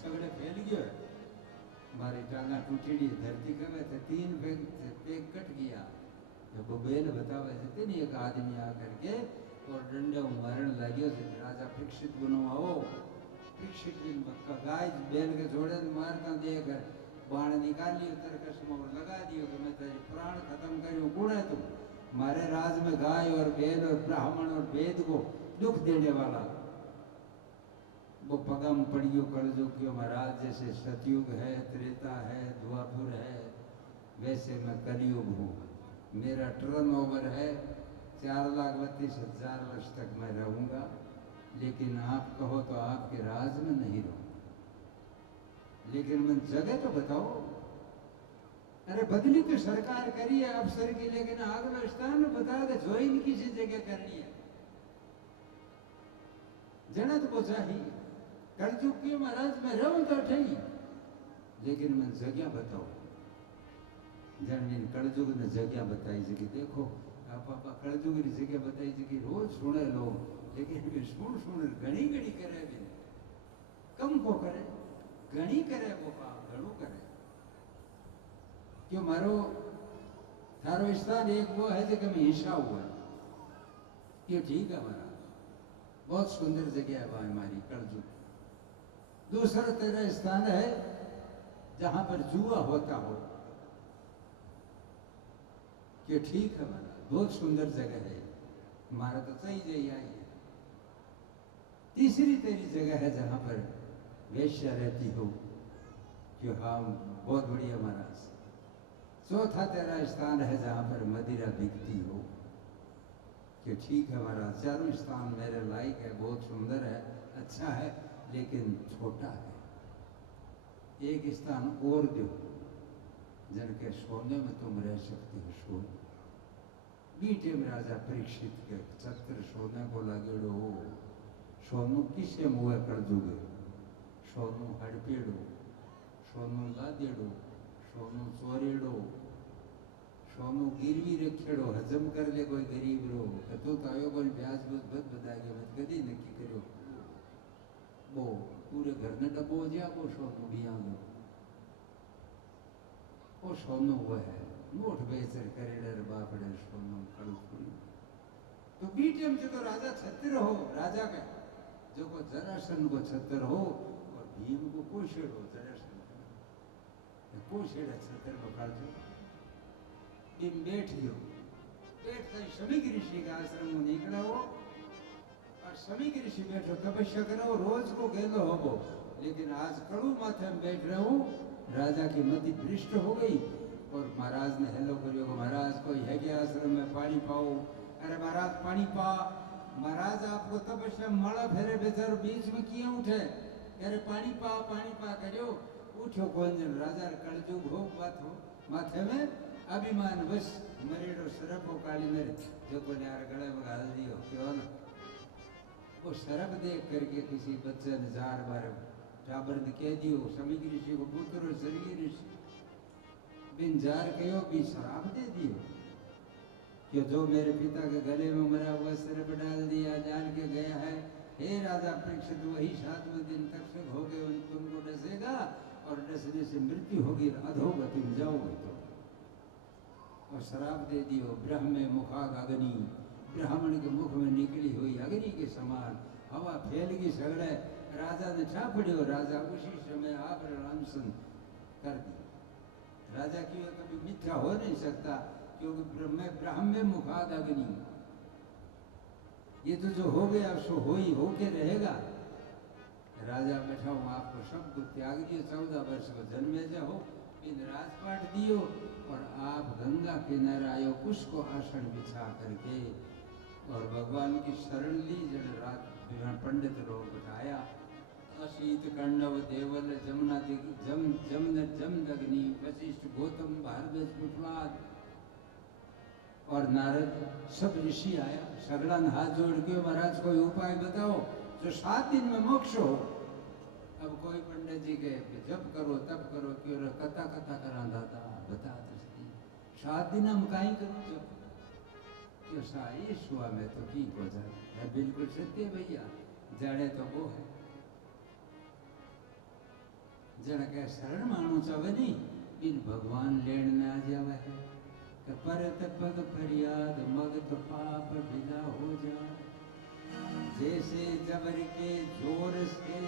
सगड़े फैल गयो है मारी टांगा टूटी धरती कमे थे तीन पेग कट गया जब बेल बतावे थे नहीं एक आदमी आकर के और डंडे मारण लगे राजा परीक्षित बनो आओ परीक्षित बिन बक्का गाय बैल के जोड़े मारता देकर बाण निकाल लियो तरकश में और लगा दियो कि मैं तेरे प्राण खत्म करूं कौन है तुम हमारे राज में गाय और बैल और ब्राह्मण और वेद को दुख देने वाला वो पगम पड़ियो कलयुग क्यों महाराज जैसे सतयुग है त्रेता है द्वापुर है वैसे मैं कलयुग हूँ मेरा टर्न ओवर है 4,32,000 वर्ष तक मैं रहूँगा लेकिन आप कहो तो आपके राज में नहीं रहूँ लेकिन मैं जगह तो बताओ अरे बदली तो सरकार करी है अफसर की लेकिन अगला स्थान बता दे ज्वाइन किसी जगह करनी है जनत को चाहिए कलयुग की महाराज में रहूं तो ठीक लेकिन मैं जगह बताओ जन कलयुग ने जगह बताई जी देखो आप कलयुग की जगह बताई जी रोज सुने लोग लेकिन सुन घनी घनी करे भी कम को करे घनी करे वो काम घणु करे क्यों मारो थारो स्थान एक वो है जो मैं हिस्सा हुआ ये ठीक है महाराज बहुत सुंदर जगह है वहाँ हमारी कलजुग। दूसरा तेरा स्थान है जहां पर जुआ होता हो, कि ठीक है महाराज बहुत सुंदर जगह है, हमारा तो सही जगह आई है। तीसरी तेरी जगह है जहां पर वेश्या रहती हो, कि हाँ बहुत बढ़िया महाराज। चौथा तेरा स्थान है जहां पर मदिरा बिकती हो, कि ठीक है महाराज चारों स्थान मेरे लायक है, बहुत सुंदर है, अच्छा है, लेकिन छोटा है। एक स्थान और दो जिनके सोने में तुम रह सकते हो। सोने बीटे में राजा परीक्षित के छत्र सोने को लगेड़ो, सोनू किसे मुँह कर दोगे, सोनू हड़पेड़ो, सोनू लादेड़ो, सोनू चोरेड़ो, सोनू गिरवी रखेड़ो, हजम कर ले कोई गरीब रो, तो आयो कोई ब्याज बद बताएगा मत कदी नक्की करो वो पूरे घर ने डबो जा वो सोनू बिया लो, वो सोनू वो है मोट बेचर करे डर बापड़े सोनू कड़ू। तो बीटे में जो राजा छत्र हो, राजा का जो को जरासन को छत्र हो और भीम को कोशेड़ हो, जरासन कोशेड़ छत्र पकड़ जो इन बैठियो, बैठ कर शमीक ऋषि का आश्रम में निकला हो और शमीक ऋषि बैठो तपस्या करो, रोज को गेलो हो, लेकिन आज कड़ू माथे में बैठ रहे हूँ। राजा की मति भ्रष्ट हो गई और महाराज ने हेलो करियो, महाराज कोई है क्या आश्रम में पानी पाओ। अरे महाराज पानी पा, महाराज आपको तपस्या माला फेरे बेचारो बीच में किया उठे, अरे पानी पा करियो, उठो कौन जन राजा कलजुग हो बात हो माथे में अभिमान बस मरेडो सरप हो काली मेरे जो को यार गले में घाल दियो क्यों ना। वो सरप देख करके किसी बच्चे ने जार बार टाबर ने कह दियो, समीक ऋषि को पुत्र सरगी ऋषि बिन जार कहो भी शराब दे दियो कि जो मेरे पिता के गले में मरा हुआ सरप डाल दिया, जान के गया है। हे राजा परीक्षित वही 7वें दिन तक्षक हो गए, तुमको डसेगा और डसने से मृत्यु होगी, अधोगति में जाओगे तो। और शराब दे दियो, ब्रह्म मुखाद अग्नि, ब्राह्मण के मुख में निकली हुई अग्नि के समान हवा फैल गई सगड़े। राजा ने छापड़ियो, राजा उसी समय आप अनशन कर दी। राजा की कभी मिथ्या हो नहीं सकता, क्योंकि ब्राह्म मुखाद अग्नि, ये तो जो हो गया सो हो ही होके रहेगा। राजा बैठा हूँ, आपको सबको त्याग दियो, 14 वर्ष को जन्मे जाओ, इन राजपाट दियो और आप गंगा किनारे आयो, उसको आसन बिछा करके और भगवान की शरण ली। जन रात पंडित लोग बताया, अशीत कर्णव देवल जमुना जमदग्नि वशिष्ठ गौतम भारद्वाज प्रहलाद और नारद सब ऋषि आया। सगड़ा ने हाथ जोड़ के महाराज कोई उपाय बताओ जो 7 दिन में मोक्ष हो। अब कोई पंडित जी के जब करो तब करो, क्यों कथा करा दादा बता तो सही, 7 दिन हम कहीं करो जब क्यों साई सुआ में तो की हो जाए। बिल्कुल सत्य भैया, जाने तो वो है जन के शरण मानो चावे नहीं, इन भगवान लेन में आ जावे है। परत पग फरियाद मगत पाप भिला हो जाए, जैसे जबर के जोर से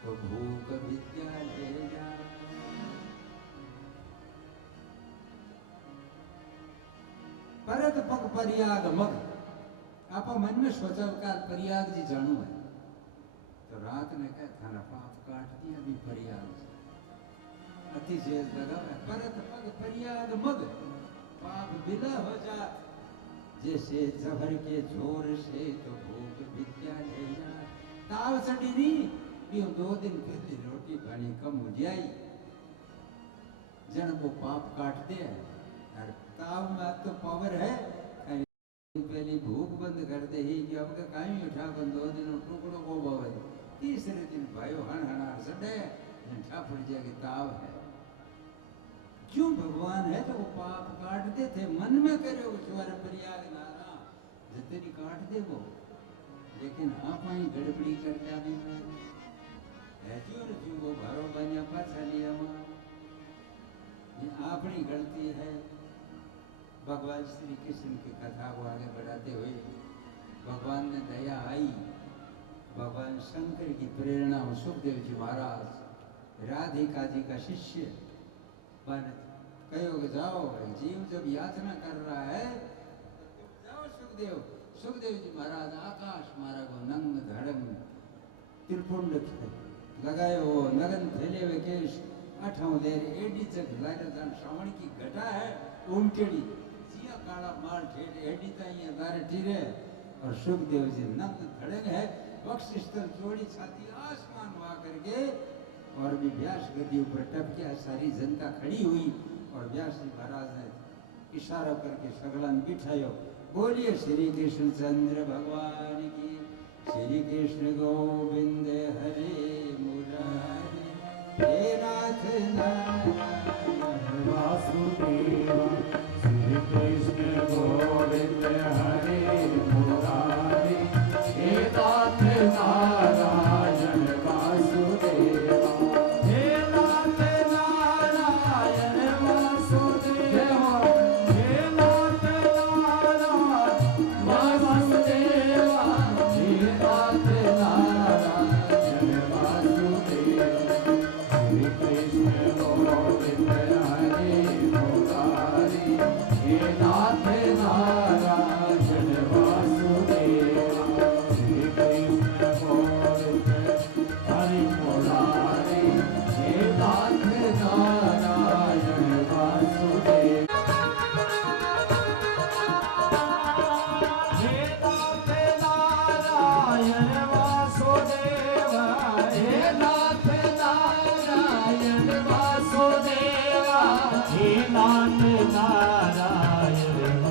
तो भूख विद्या ले जाए। परत पग फरियाद मग, आप मन में सोचा काल फरियाद जी जानू है तो रात ने कहा थाना पाप काट दिया भी फरियाद से अति जेल लगा। परत पग फरियाद मग, पाप विदा हो जा, जैसे जहर के जोर से तो भूख विद्या ले जा। ताव चढ़ी नहीं कि 2 दिन पहले रोटी पानी कम हो जाए, जन को पाप काट दे। और ताव में तो पावर है, पहली भूख बंद कर दे ही कि अब का कहीं उठा बंद 2 दिन टुकड़ों को बावे, तीसरे दिन भाइयों हण सडे पड़ जाएगी। ताव है क्यों भगवान है तो वो पाप काट दे थे, मन में करे ईश्वर प्रयाग नारा जितनी काट दे वो, लेकिन आप ही गड़बड़ी कर जाने में वो घरों बनिया पाछा लिया अपनी गलती है। भगवान श्री कृष्ण की कथा को आगे बढ़ाते हुए भगवान भगवान ने दया आई, भगवान शंकर की प्रेरणा हो सुखदेव जी महाराज राधिका जी का शिष्य बन कहो जाओ जीव जब यातना कर रहा है जाओ सुखदेव। सुखदेव जी महाराज आकाश मार्ग नंग धड़ंग त्रिपुंड लगाए वो नगन थैले हुए केश अठाऊ देर एडी तक लारे जान श्रावण की घटा है उमटेड़ी जिया काला माल ठेठ एडी ताई दारे टीरे और सुखदेव जी नंग धड़ंग है वक्षस्थल जोड़ी छाती आसमान वहा करके और भी व्यास गद्दी ऊपर टपकिया सारी जनता खड़ी हुई और व्यास जी महाराज ने इशारा करके सगलन बिठायो। बोलिए श्री कृष्ण चंद्र भगवान की, श्री कृष्ण गोविंद हरे मुरारी, हे नाथ नारायण वासुदेव, श्री कृष्ण गोविंद हरे मुरारी, हे नाथ नारायण वासुदेव, हे नाथ नारायण वासुदेव, हे नाथ नारायण वासुदेव, हे नाथ नारायण वासुदेव, श्री कृष्ण गोविंद हरे मुरारी, हे नाथ नारायण वासुदेव, श्री कृष्ण गोविंद हरे मुरारी, हे नाथ नारायण वासुदेव, हे नाथ नारायण वासुदेव, हे नाथ नारायण वासुदेव, हे नाथ नारायण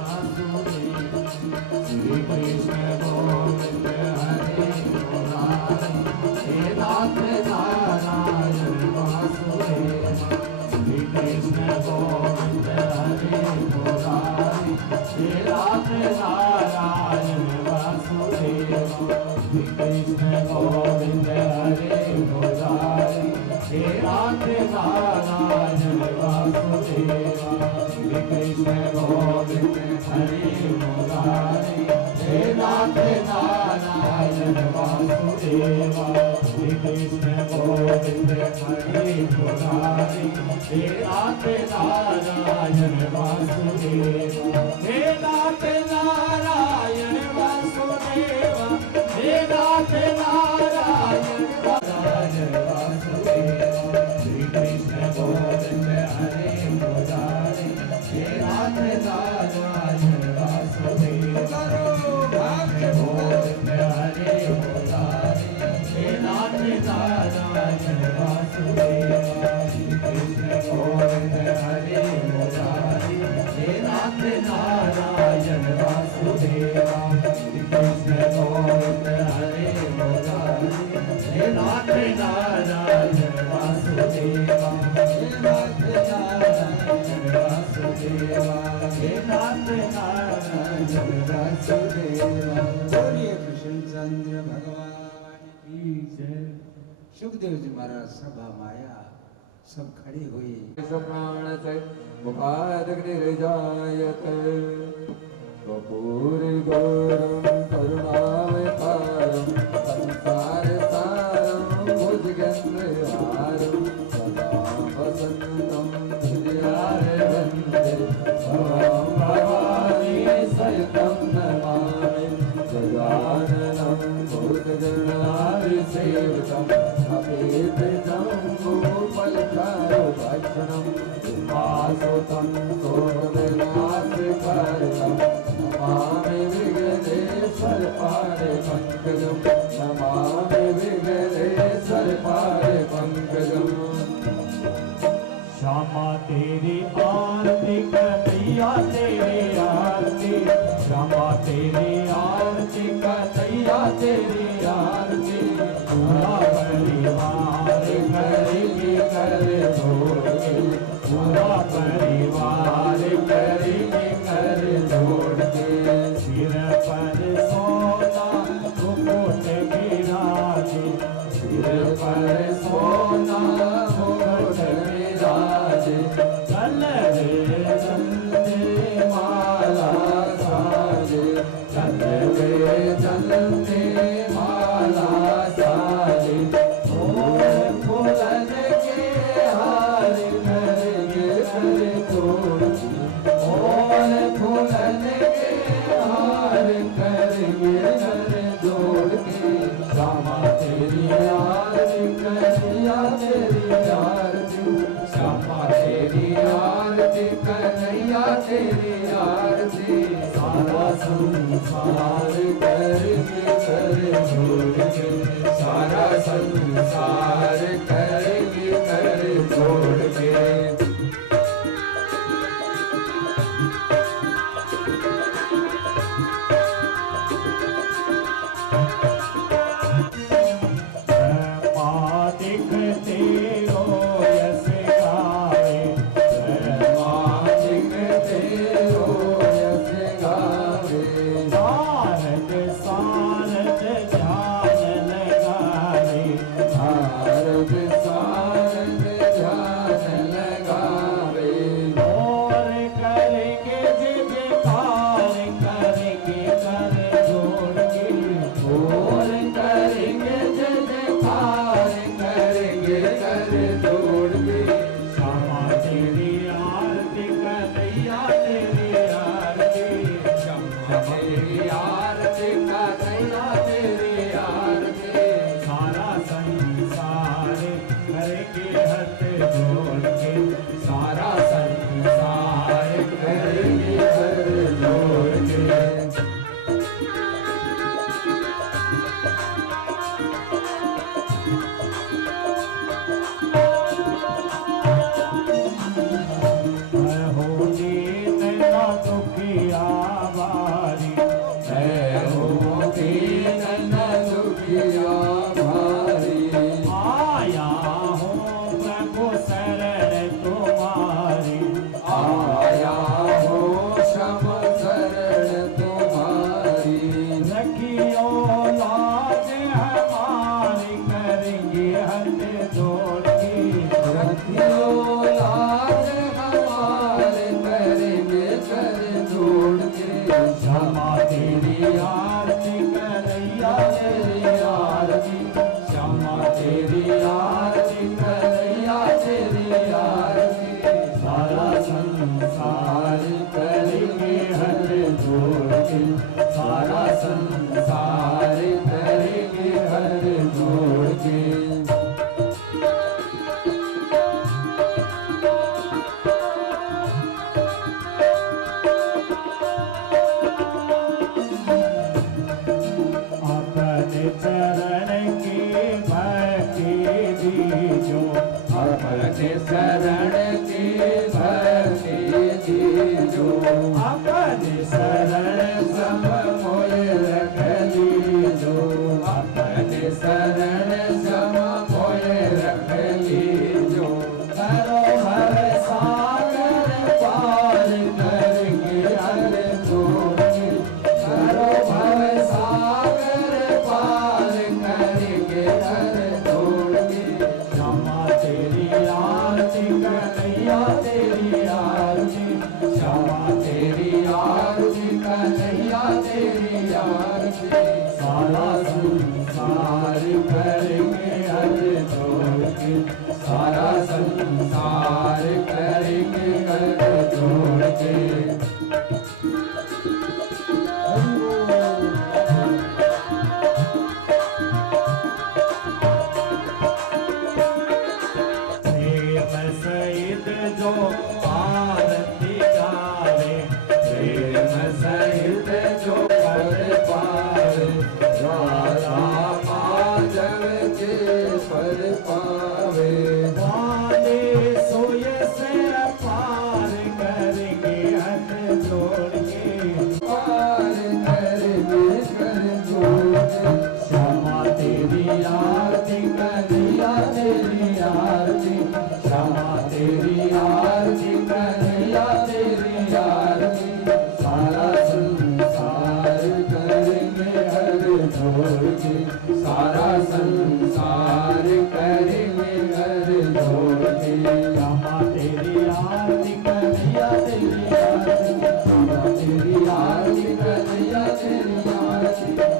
वासुदेव, श्री कृष्ण गोविंद हरे मुरारी, हे नाथ नारायण वासुदेव, श्री कृष्ण गोविंद हरे मुरारी, हे नाथ नारायण वासुदेव, श्री कृष्ण गोविंद हरे मुरारी, हे नाथ नारायण वासुदेव, श्री कृष्ण गोविंद हरे मुरारी, हे नाथ नारायण वासुदेव, श्री कृष्ण गोविंद हरे मुरारी, हे नाथ नारायण वासुदेव, हे नाथ नारायण वासुदेव, हे नाथ नारायण वासुदेव, श्री कृष्ण गोविंद हरे मुरारी, हे नाथ नारायण वासुदेव, गोविंद हरे मुरारी, हे नाथ नारायण वासुदेव, श्री कृष्ण गोविंद हरे मुरारी, हे नाथ नारायण वासुदेव, श्री कृष्ण गोविंद हरे मुरारी, हे नाथ नारायण वासुदेव, हे नाथ नारायण वासुदेव, हे नाथ नारायण वासुदेव। बोलिए कृष्ण चंद्र भगवान की जय। सुखदेव जी महाराज सभा माया सब खड़े हुए प्राण से मुखादग्निर्जायते कपूर गौरम करुणावतारम संसार सारम भुजगेन्द्रहारम सदा वसंतम हृदयारे वन्दे भवं भवानी सहितं नमामि सदाननं भूतगणादिसेवितं अपेतितं गोपलचारुभक्षणं उपासुतं सोमनाथकारितं नमामि विघ्नेश्वर पादे पंकजं नमामि विघ्नेश्वर पादे पंकजं। श्यामा तेरी आरती कन्हैया तेरी आरती, श्यामा तेरी आरती कन्हैया तेरी आरती, पूरा परिवार करेगी कर जोड़े, पूरा परिवार करेगी कर जोड़े, सिर पर सोना मुकुट विराजे, सिर पर सोना मुकुट विराजे, गले चंदे माला साजे, गले चंदे में माला सारे और फूलन के हार करेंगे कर जोड़ और फूलन के हार करेंगे कर जोड़ के श्यामा तेरी आरती कन्हैया तेरी आरती श्यामा तेरी आरती कन्हैया तेरी आरती सारा संसार करेंगे कर जोड़ के सारा संसार करेंगे कर जोड़ के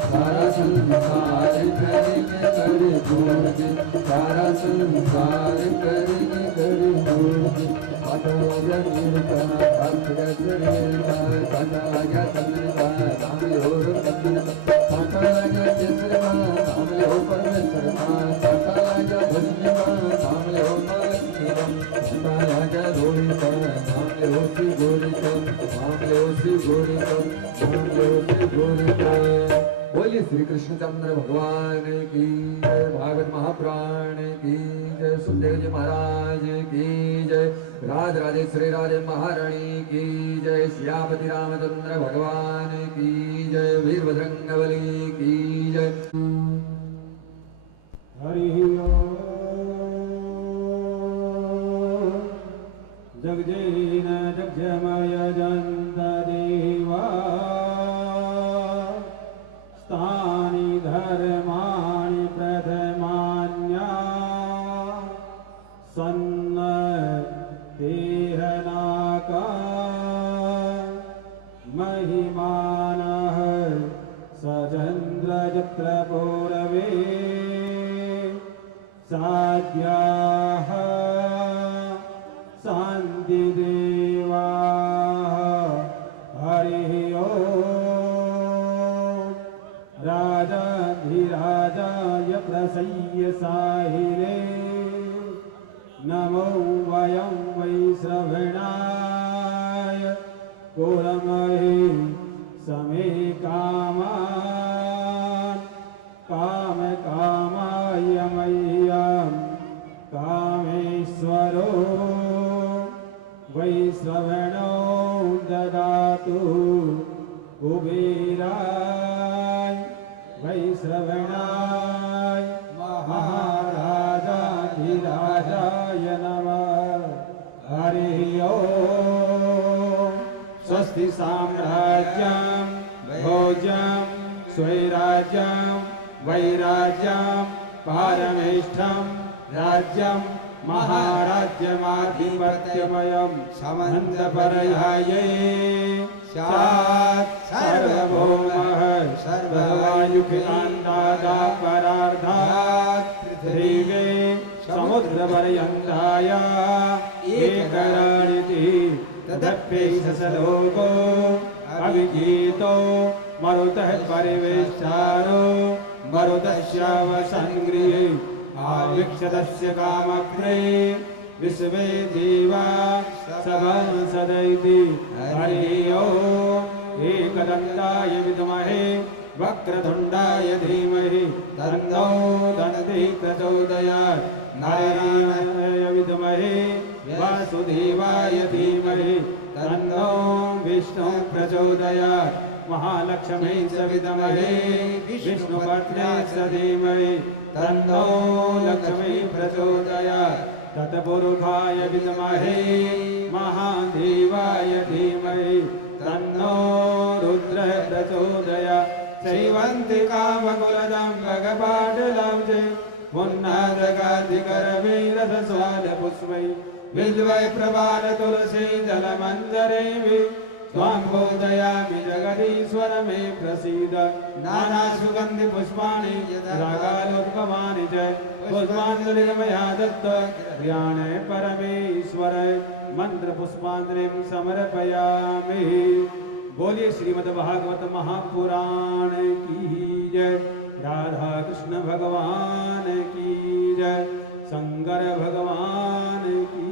सारा संसार करेंगे कर जोड़ के, सारा संसार करेंगे कर जोड़ के। आटा आजा नील का अर्थ गजरेल का, काटा आजा चंद्र का नाम लो चंद्र का, काटा आजा केसर का नाम लो परमेश्वर का, काटा आजा भस्म का नाम लो महालक्ष्मी का, काटा आजा रोड़ी का नाम लो श्री गौरी का, नाम लो श्री गौरी का, नाम लो श्री गौरी का। बोलिए श्री कृष्णचंद्र भगवान की जय, भागवत महापुराण की जय, सुखदेव जी महाराज की जय, राज राजेश्वरी राजे महारानी की जय, श्यामति रामचंद्र भगवान की जय, वीरभद्रंगबली की जय। हरि ओम। जगजेन जगजमय जन्त देवा, स्थानि धर्माणि प्रथमान्या, सन्न देहनाका महिमानः सचन्द्रजत्र पूर्वे, साध्याः शान्तिदेवाः। हरिः ओम्। राजाधिराजाय प्रसय्य साहिरे, नमो वयं वै श्रवणाय, कुर्महे समे कामान्, कामकामाय मह्यं कामेश्वरो वै श्रवणो ददातु, कुबेराय वै श्रवणाय महाराजाधिराजाय नमः। हरिः ओम्। स्वस्ति साम्राज्यं भोज्यं स्वैराज्यं वैराज्यं पारमेष्ठं राज्यं महाराज्यमाधिपत्यमयं समन्तपर्याये स्यात् सर्वभौमः सर्ववायुखिलान्तादापरार्धात् पृथिवे समुद्रपर्यन्ताय एकराणिति तदप्यैष स लोको अविगीतो मरुतः परिवेष्टारो मरुतस्यावसङ्गृहे आविक्षतस्य कामग्रे विश्वे देवा सभासदैति। हरिः ओम्। एकदन्ताय विद्महे वक्रतुण्डाय धीमहि तन्नो दन्तिः प्रचोदयात्। नारायणाय विद्महे वासुदेवाय धीमहि तन्नो विष्णुः प्रचोदयात्। महालक्ष्मी च विद्महे विष्णुपत्नी च धीमहि तन्नो लक्ष्मी प्रचोदयात्। तत्पुरुषाय विद्महे महादेवाय धीमहि तन्नो रुद्रः प्रचोदयात्। शैवन्ति कामकुलदं भगपाटलाब्जे मुन्नादगाधिकरवीरसस्वादपुष्पै विद्वै प्रभार तुलसी जलमञ्जरेवि त्वां बोधयामि जगदीश्वर मे प्रसीद। नाना सुगन्धि पुष्पाणि रागालोद्भवानि च पुष्पाञ्जलिर्मया दत्त ज्ञाने परमेश्वर मंत्र पुष्पांजलिं समर्पयामि। बोलिए श्रीमद्भागवत महापुराण की जय, राधा कृष्ण भगवान की जय, शंकर भगवान की